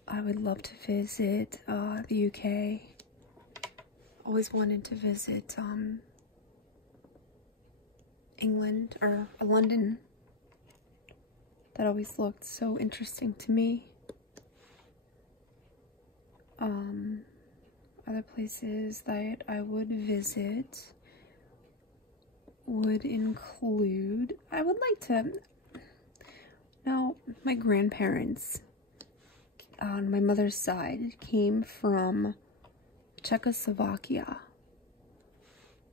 I would love to visit the UK. Always wanted to visit England or London. That always looked so interesting to me. Other places that I would visit would include, I would like to, now, my grandparents on my mother's side came from Czechoslovakia,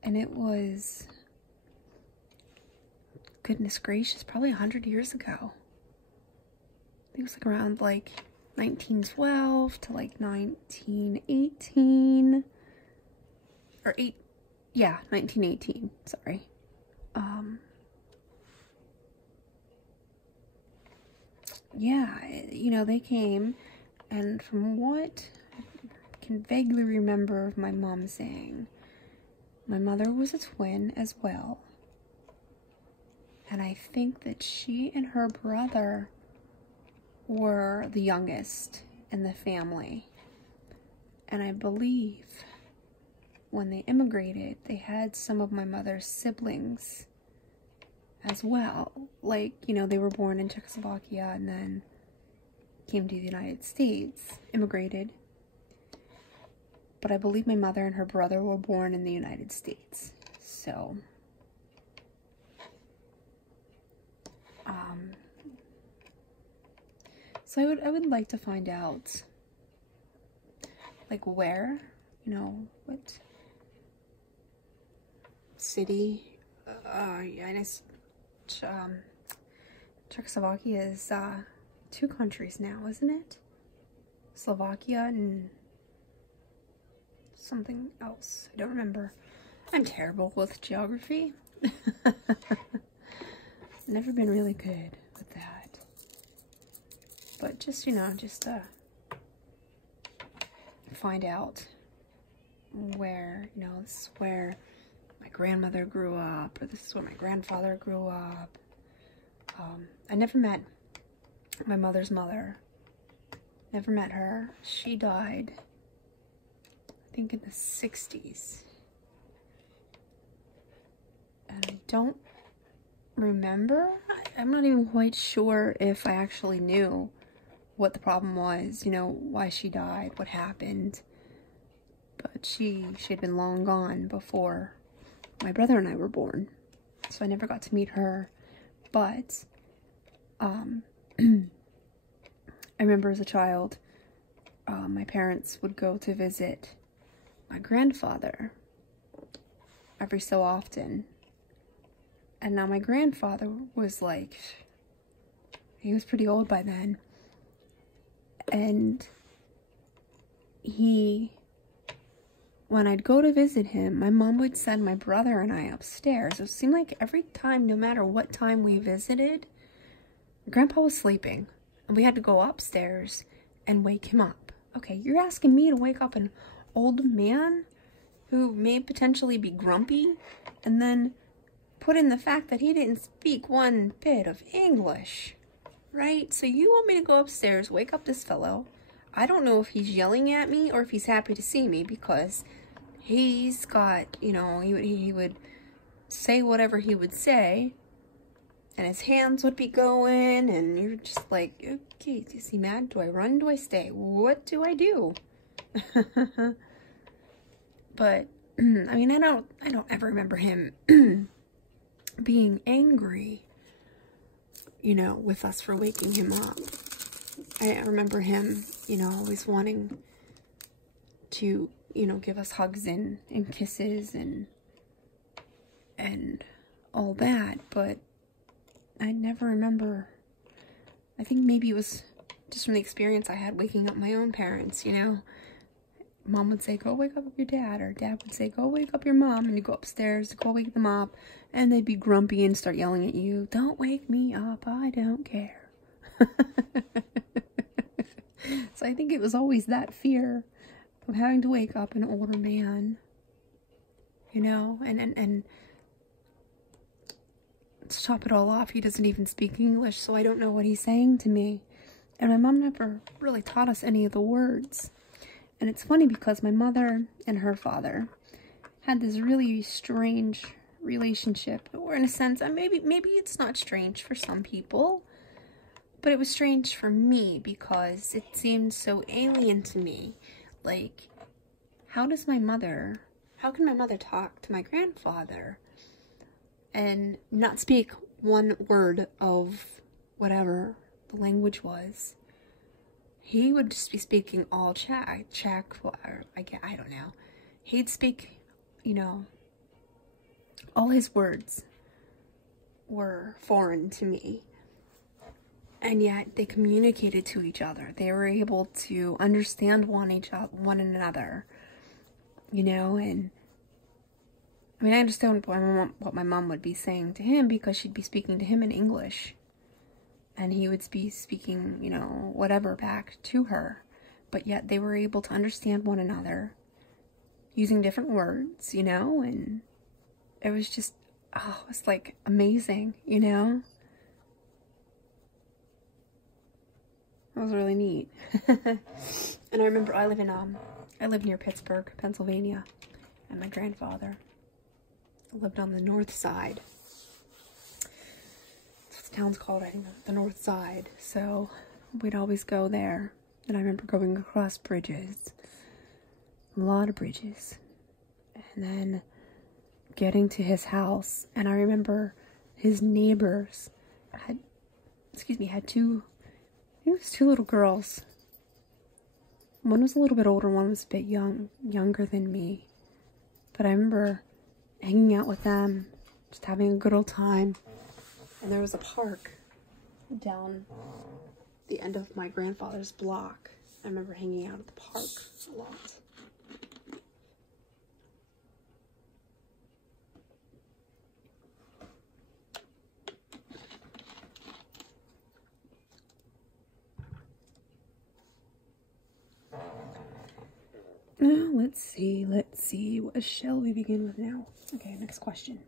and it was, goodness gracious, probably 100 years ago. I think it was like around like 1912 to like 1918 or 1918, sorry. Yeah, you know, they came, and from what I can vaguely remember of my mom saying, my mother was a twin as well, and I think that she and her brother were the youngest in the family. And I believe when they immigrated, they had some of my mother's siblings as well. Like, you know, they were born in Czechoslovakia and then came to the United States, immigrated. But I believe my mother and her brother were born in the United States. So, I would like to find out, like, where, you know, what city, Czechoslovakia is, 2 countries now, isn't it? Slovakia and something else. I don't remember. I'm terrible with geography. Never been really good with that. But just, you know, just find out where, you know, this is where my grandmother grew up, or this is where my grandfather grew up. I never met my mother's mother. Never met her. She died, I think, in the 60s. And I don't remember. I'm not even quite sure if I actually knew what the problem was, you know, why she died, what happened. But she had been long gone before my brother and I were born, so I never got to meet her. But I remember as a child, my parents would go to visit my grandfather every so often. And now my grandfather was like He was pretty old by then. And when I'd go to visit him, my mom would send my brother and I upstairs. It seemed like every time, no matter what time we visited, Grandpa was sleeping. And we had to go upstairs and wake him up. Okay, you're asking me to wake up an old man who may potentially be grumpy, and then put in the fact that he didn't speak one bit of English, right? So you want me to go upstairs, wake up this fellow. I don't know if he's yelling at me or if he's happy to see me, because he's got, you know, he would say whatever he would say, and his hands would be going, and you're just like, okay, is he mad? Do I run? Do I stay? What do I do? But I mean, I don't ever remember him being angry, you know, with us for waking him up. I remember him, you know, always wanting to, you know, give us hugs and kisses and all that, but I never remember. I think maybe it was just from the experience I had waking up my own parents, you know. Mom would say, go wake up your dad, or dad would say, go wake up your mom, and you go upstairs to go wake them up, and they'd be grumpy and start yelling at you, don't wake me up, I don't care. So I think it was always that fear of having to wake up an older man, you know, and to top it all off, he doesn't even speak English, so I don't know what he's saying to me, and my mom never really taught us any of the words. And it's funny because my mother and her father had this really strange relationship, or in a sense, maybe it's not strange for some people, but it was strange for me because it seemed so alien to me. Like, how can my mother talk to my grandfather and not speak one word of whatever the language was? He would just be speaking all Czech, or I don't know. He'd speak, you know, all his words were foreign to me. And yet they communicated to each other. They were able to understand one another, you know, and I mean, I understand what my mom would be saying to him, because she'd be speaking to him in English. And he would be speaking, you know, whatever back to her. But yet they were able to understand one another using different words, you know, and it was just, oh, it's like amazing, you know? It was really neat. And I remember I lived near Pittsburgh, Pennsylvania, and my grandfather lived on the north side. The town's called, I think, the North Side, so we'd always go there. And I remember going across bridges, a lot of bridges, and then getting to his house. And I remember his neighbors had two little girls. One was a little bit older, one was a bit younger than me. But I remember hanging out with them, just having a good old time. And there was a park down the end of my grandfather's block. I remember hanging out at the park a lot. Now, let's see. What shall we begin with now? Okay, next question.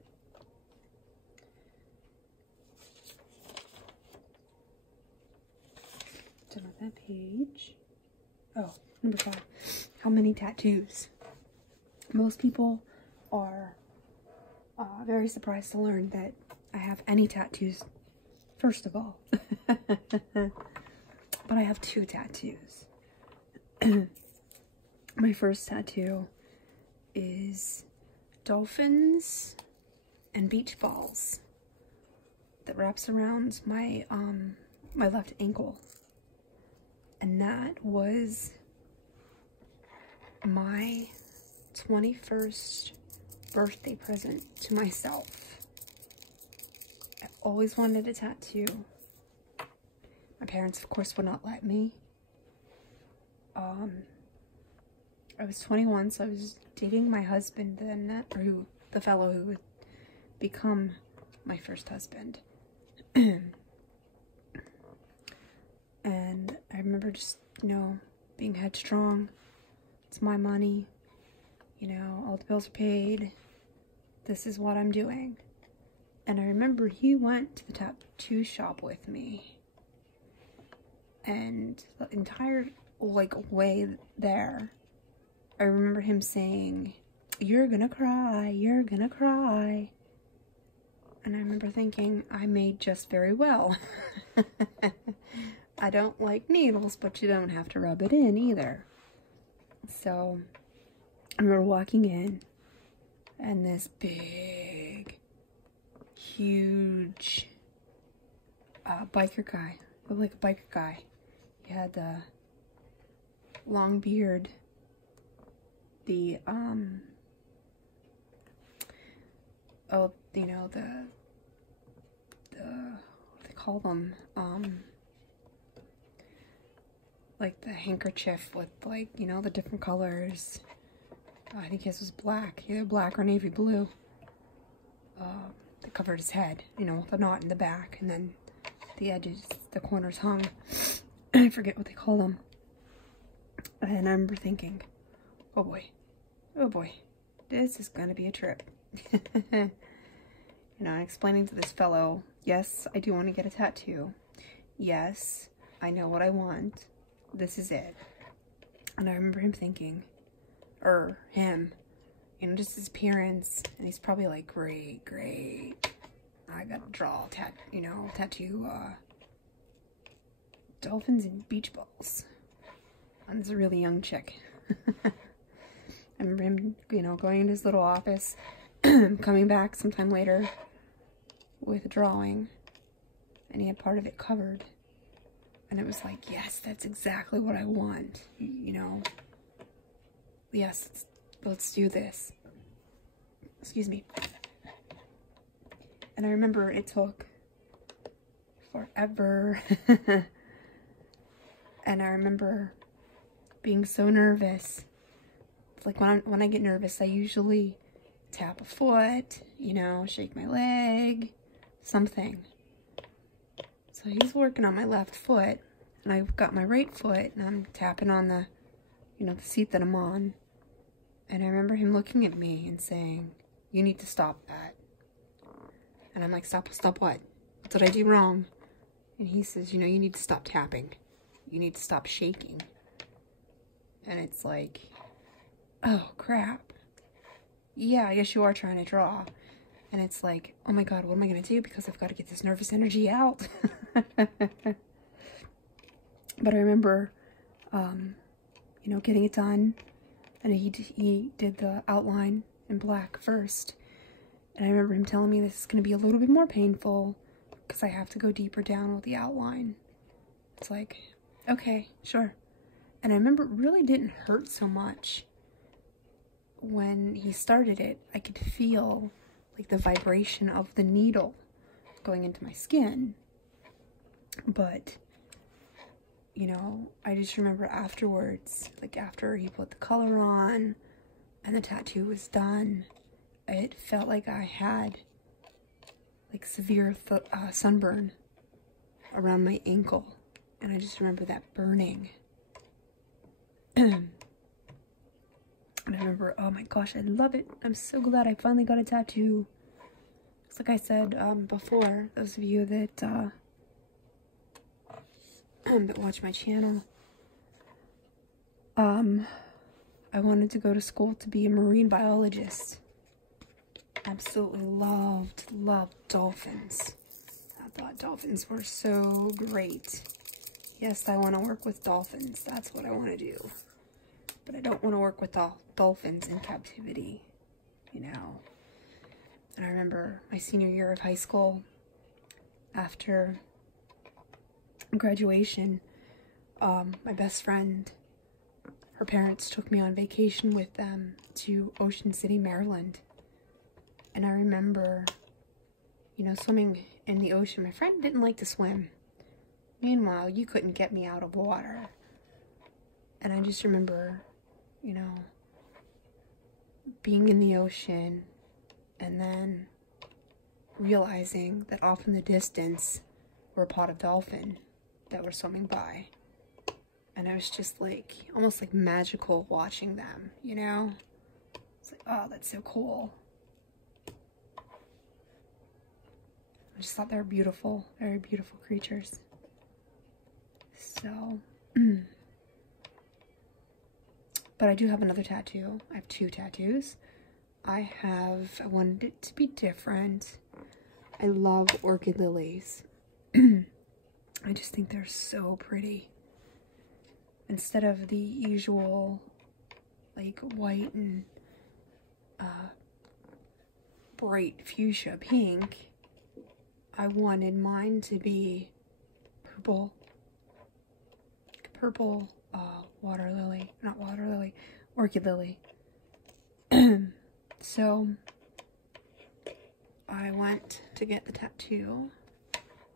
Done with that page. Oh, number 5. How many tattoos? Most people are very surprised to learn that I have any tattoos, first of all. But I have 2 tattoos. My first tattoo is dolphins and beach balls that wraps around my my left ankle. And that was my 21st birthday present to myself. I always wanted a tattoo. My parents, of course, would not let me. I was 21, so I was dating my husband then, or the fellow who would become my first husband. And I remember just, being headstrong. It's my money. All the bills are paid. This is what I'm doing. And I remember he went to the tattoo shop with me. And the entire, way there, I remember him saying, "You're gonna cry, you're gonna cry." And I remember thinking, I may just very well. I don't like needles, but you don't have to rub it in either. So, I remember walking in, and this big, huge biker guy, looked like a biker guy. He had the long beard, the what do they call them, like the handkerchief with, the different colors. I think his was black, either black or navy blue, that covered his head, with a knot in the back, and then the edges, the corners hung. I forget what they call them. And I remember thinking, oh boy, this is gonna be a trip. Explaining to this fellow, yes, I do want to get a tattoo. Yes, I know what I want. This is it. And I remember him thinking, just his appearance, and he's probably like, great. I gotta draw, tattoo, dolphins and beach balls. And it's a really young chick. I remember him, going into his little office, coming back sometime later with a drawing, and he had part of it covered. And it was like, yes, that's exactly what I want, Yes, let's do this. Excuse me. And I remember it took forever. And I remember being so nervous. It's like when I get nervous, I usually tap a foot, shake my leg, something. So he's working on my left foot, and I've got my right foot, and I'm tapping on the, the seat that I'm on. And I remember him looking at me and saying, "You need to stop that." And I'm like, stop what? What did I do wrong? And he says, you need to stop tapping. You need to stop shaking. And it's like, oh crap. Yeah, I guess you are trying to draw. And it's like, oh my god, what am I going to do? Because I've got to get this nervous energy out. But I remember, getting it done. And he did the outline in black first. And I remember him telling me this is going to be a little bit more painful because I have to go deeper down with the outline. It's like, okay, sure. And I remember it really didn't hurt so much. When he started it, I could feel like the vibration of the needle going into my skin. But, I just remember afterwards, like after he put the color on and the tattoo was done, it felt like I had like severe sunburn around my ankle. And I just remember that burning. And I remember, oh my gosh, I love it. I'm so glad I finally got a tattoo. It's like I said before, those of you that watch my channel, I wanted to go to school to be a marine biologist. Absolutely loved dolphins. I thought dolphins were so great. Yes, I want to work with dolphins. That's what I want to do. But I don't want to work with dolphins in captivity, And I remember my senior year of high school, after graduation, my best friend, her parents took me on vacation with them to Ocean City, Maryland. And I remember, swimming in the ocean. My friend didn't like to swim. Meanwhile, you couldn't get me out of water. And I just remember, you know, being in the ocean and then realizing that off in the distance were a pod of dolphin that were swimming by. And I was just like, almost like magical watching them, you know? It's like, oh, that's so cool. I just thought they were beautiful, very beautiful creatures. So, but I do have another tattoo. I have 2 tattoos. I wanted it to be different. I love orchid lilies. I just think they're so pretty. Instead of the usual, like, white and bright fuchsia pink, I wanted mine to be purple. Purple water lily. Not water lily. Orchid lily. So, I went to get the tattoo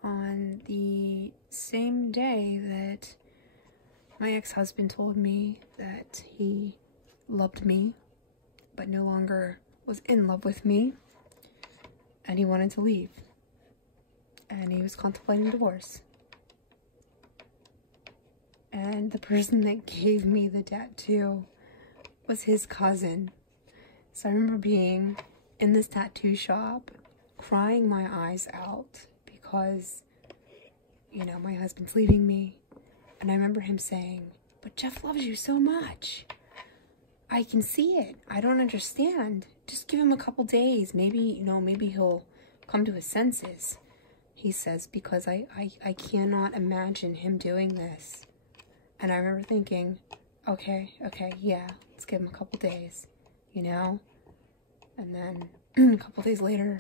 on the same day that my ex-husband told me that he loved me, but no longer was in love with me, and he wanted to leave, and he was contemplating divorce. And the person that gave me the tattoo was his cousin. So I remember being in this tattoo shop, crying my eyes out because, you know, my husband's leaving me. And I remember him saying, but Jeff loves you so much. I can see it. I don't understand. Just give him a couple days. Maybe, you know, maybe he'll come to his senses. He says, because I cannot imagine him doing this. And I remember thinking, okay, yeah, let's give him a couple days, you know? And then a couple days later,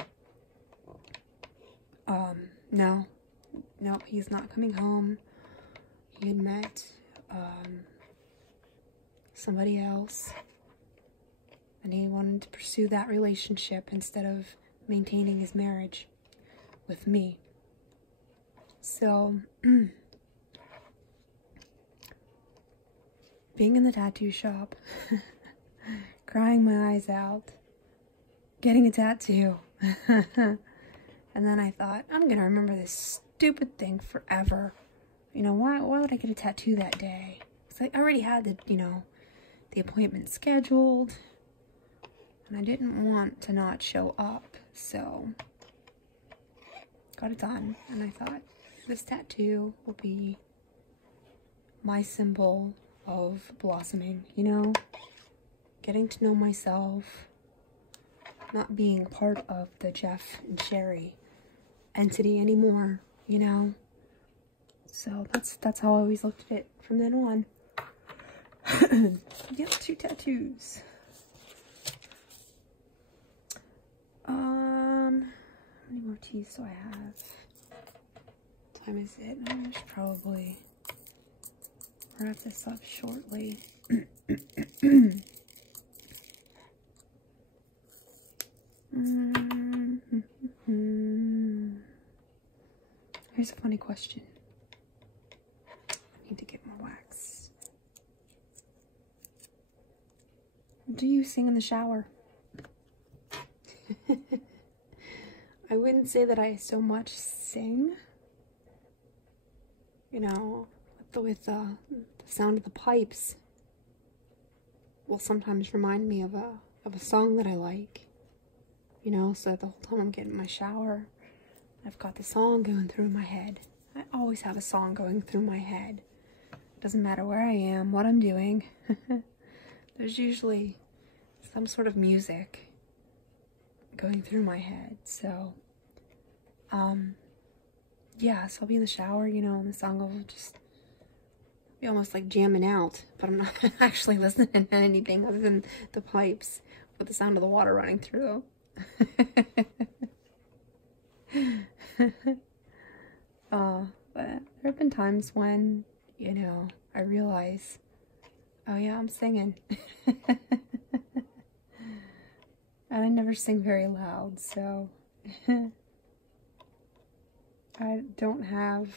nope, he's not coming home. He had met somebody else, and he wanted to pursue that relationship instead of maintaining his marriage with me. So, being in the tattoo shop, crying my eyes out, getting a tattoo, and then I thought, I'm gonna remember this stupid thing forever. You know, why would I get a tattoo that day? Because I already had the, you know, the appointment scheduled, and I didn't want to not show up, so got it done. And I thought, this tattoo will be my symbol of blossoming, you know? Getting to know myself, not being part of the Jeff and Sherry entity anymore, you know? So that's how I always looked at it from then on. Yep, 2 tattoos. How many more teas do I have? What time is it? I should probably wrap this up shortly. Here's a funny question. I need to get more wax. Do you sing in the shower? I wouldn't say that I so much sing. You know, with the sound of the pipes will sometimes remind me of a song that I like. You know, so the whole time I'm getting in my shower, I've got the song going through my head. I always have a song going through my head. Doesn't matter where I am, what I'm doing. There's usually some sort of music going through my head. So, yeah, so I'll be in the shower, you know, and the song will just be almost like jamming out. But I'm not actually listening to anything other than the pipes with the sound of the water running through. But there have been times when, you know, I realize, oh yeah, I'm singing. And I never sing very loud, so I don't have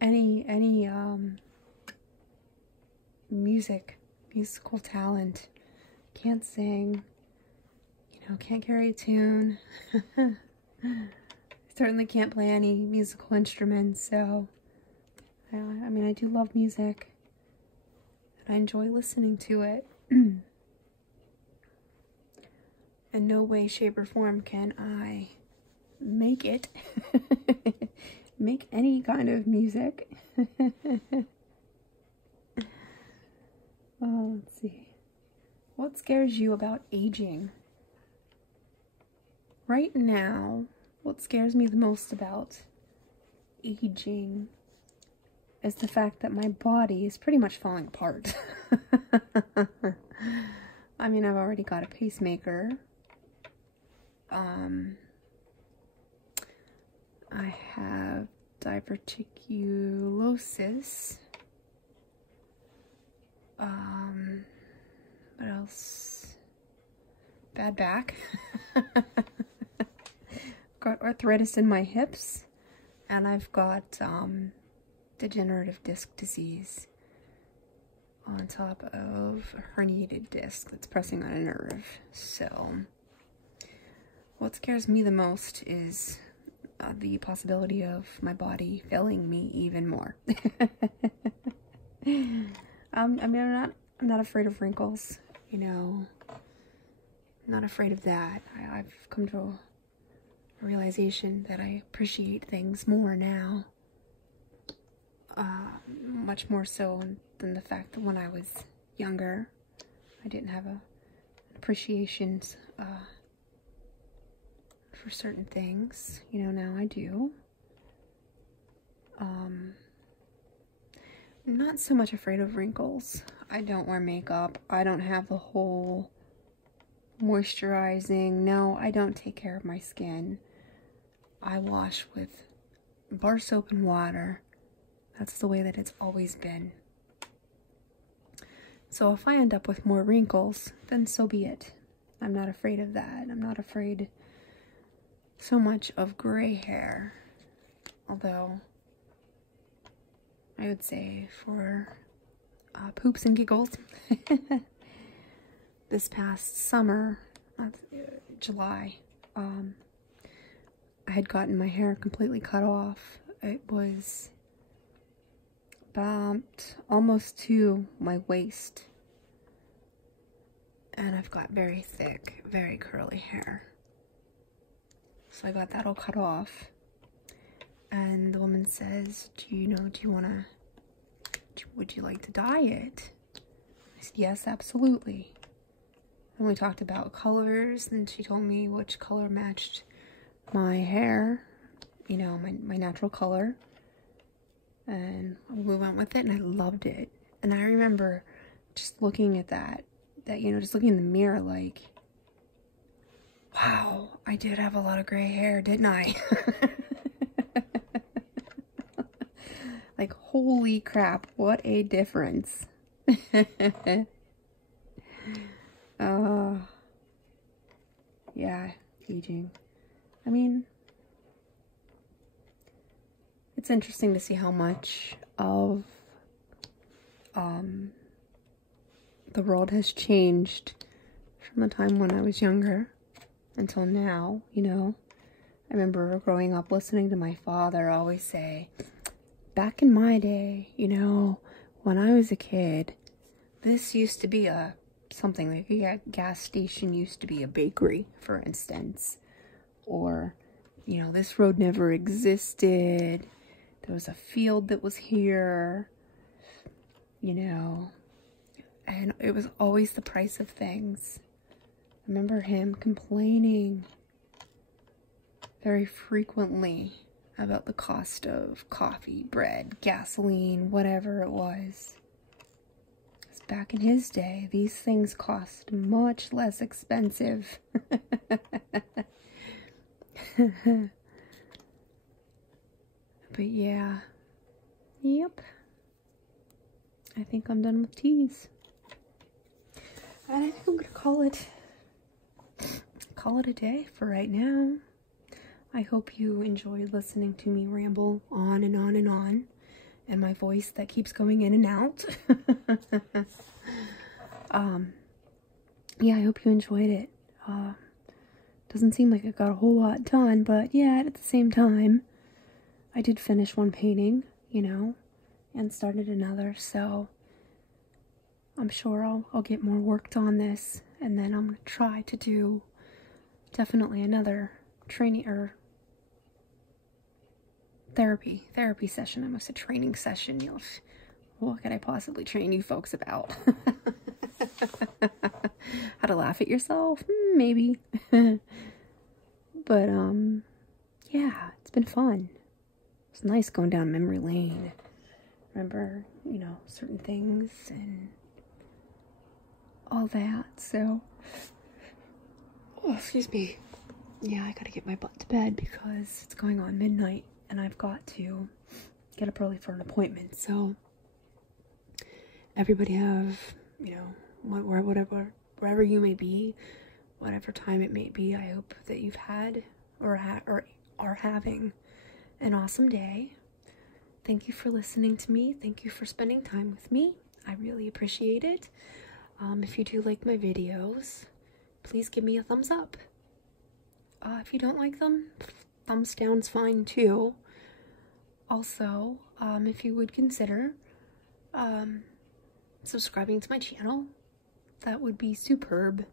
any musical talent. Can't sing, can't carry a tune. Certainly can't play any musical instruments, so I mean, I do love music, and I enjoy listening to it. In no way, shape, or form can I make it, make any kind of music. Oh, let's see. What scares you about aging? Right now, what scares me the most about aging is the fact that my body is pretty much falling apart. I mean, I've already got a pacemaker. I have diverticulosis. What else? Bad back. Got arthritis in my hips, and I've got degenerative disc disease on top of a herniated disc that's pressing on a nerve. So what scares me the most is the possibility of my body failing me even more. I mean, I'm not afraid of wrinkles, I'm not afraid of that. I've come to a realization that I appreciate things more now, much more so than the fact that when I was younger, I didn't have an appreciation for certain things. Now I do. I'm not so much afraid of wrinkles. I don't wear makeup. I don't have the whole moisturizing. No, I don't take care of my skin. I wash with bar soap and water. That's the way that it's always been. So if I end up with more wrinkles, then so be it. I'm not afraid of that. I'm not afraid so much of gray hair. Although, I would say for poops and giggles, this past summer, July, I had gotten my hair completely cut off. It was about almost to my waist, and I've got very thick, very curly hair. So I got that all cut off, and the woman says, would you like to dye it? I said, yes, absolutely. And we talked about colors, and she told me which color matched my hair, my natural color. And we went with it, and I loved it. And I remember just looking at that, just looking in the mirror like, wow, I did have a lot of gray hair, didn't I? Like, holy crap, what a difference. Yeah, aging. I mean, it's interesting to see how much of the world has changed from the time when I was younger until now, I remember growing up listening to my father always say, back in my day, when I was a kid, this used to be something like a gas station used to be a bakery, for instance. Or, this road never existed. There was a field that was here, and it was always the price of things. I remember him complaining very frequently about the cost of coffee, bread, gasoline, whatever it was. Because back in his day, these things cost much less expensive. But yeah. Yep. I think I'm done with teas. And I think I'm gonna call it a day for right now. I hope you enjoyed listening to me ramble on and on and on. and my voice that keeps going in and out. Yeah, I hope you enjoyed it. Doesn't seem like I got a whole lot done, but yeah, at the same time, I did finish one painting, you know, and started another, so I'm sure I'll get more worked on this, and then I'm gonna try to do definitely another training or therapy session. I almost said training session. You know, what could I possibly train you folks about? How to laugh at yourself? Maybe. But yeah, it's been fun. It's nice going down memory lane. Remember, you know, certain things and all that. So, oh, excuse me. Yeah, I gotta get my butt to bed because it's going on midnight and I've got to get up early for an appointment. So, everybody have, you know, wherever you may be, whatever time it may be, I hope that you've had or are having an awesome day. Thank you for listening to me. Thank you for spending time with me. I really appreciate it. If you do like my videos, please give me a thumbs up. If you don't like them, thumbs down's fine too. Also, if you would consider subscribing to my channel, that would be superb.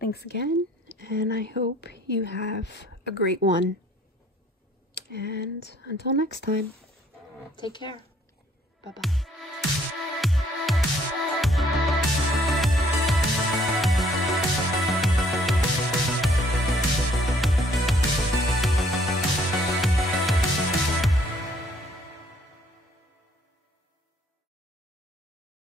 Thanks again, and I hope you have a great one. And until next time, take care. Bye-bye.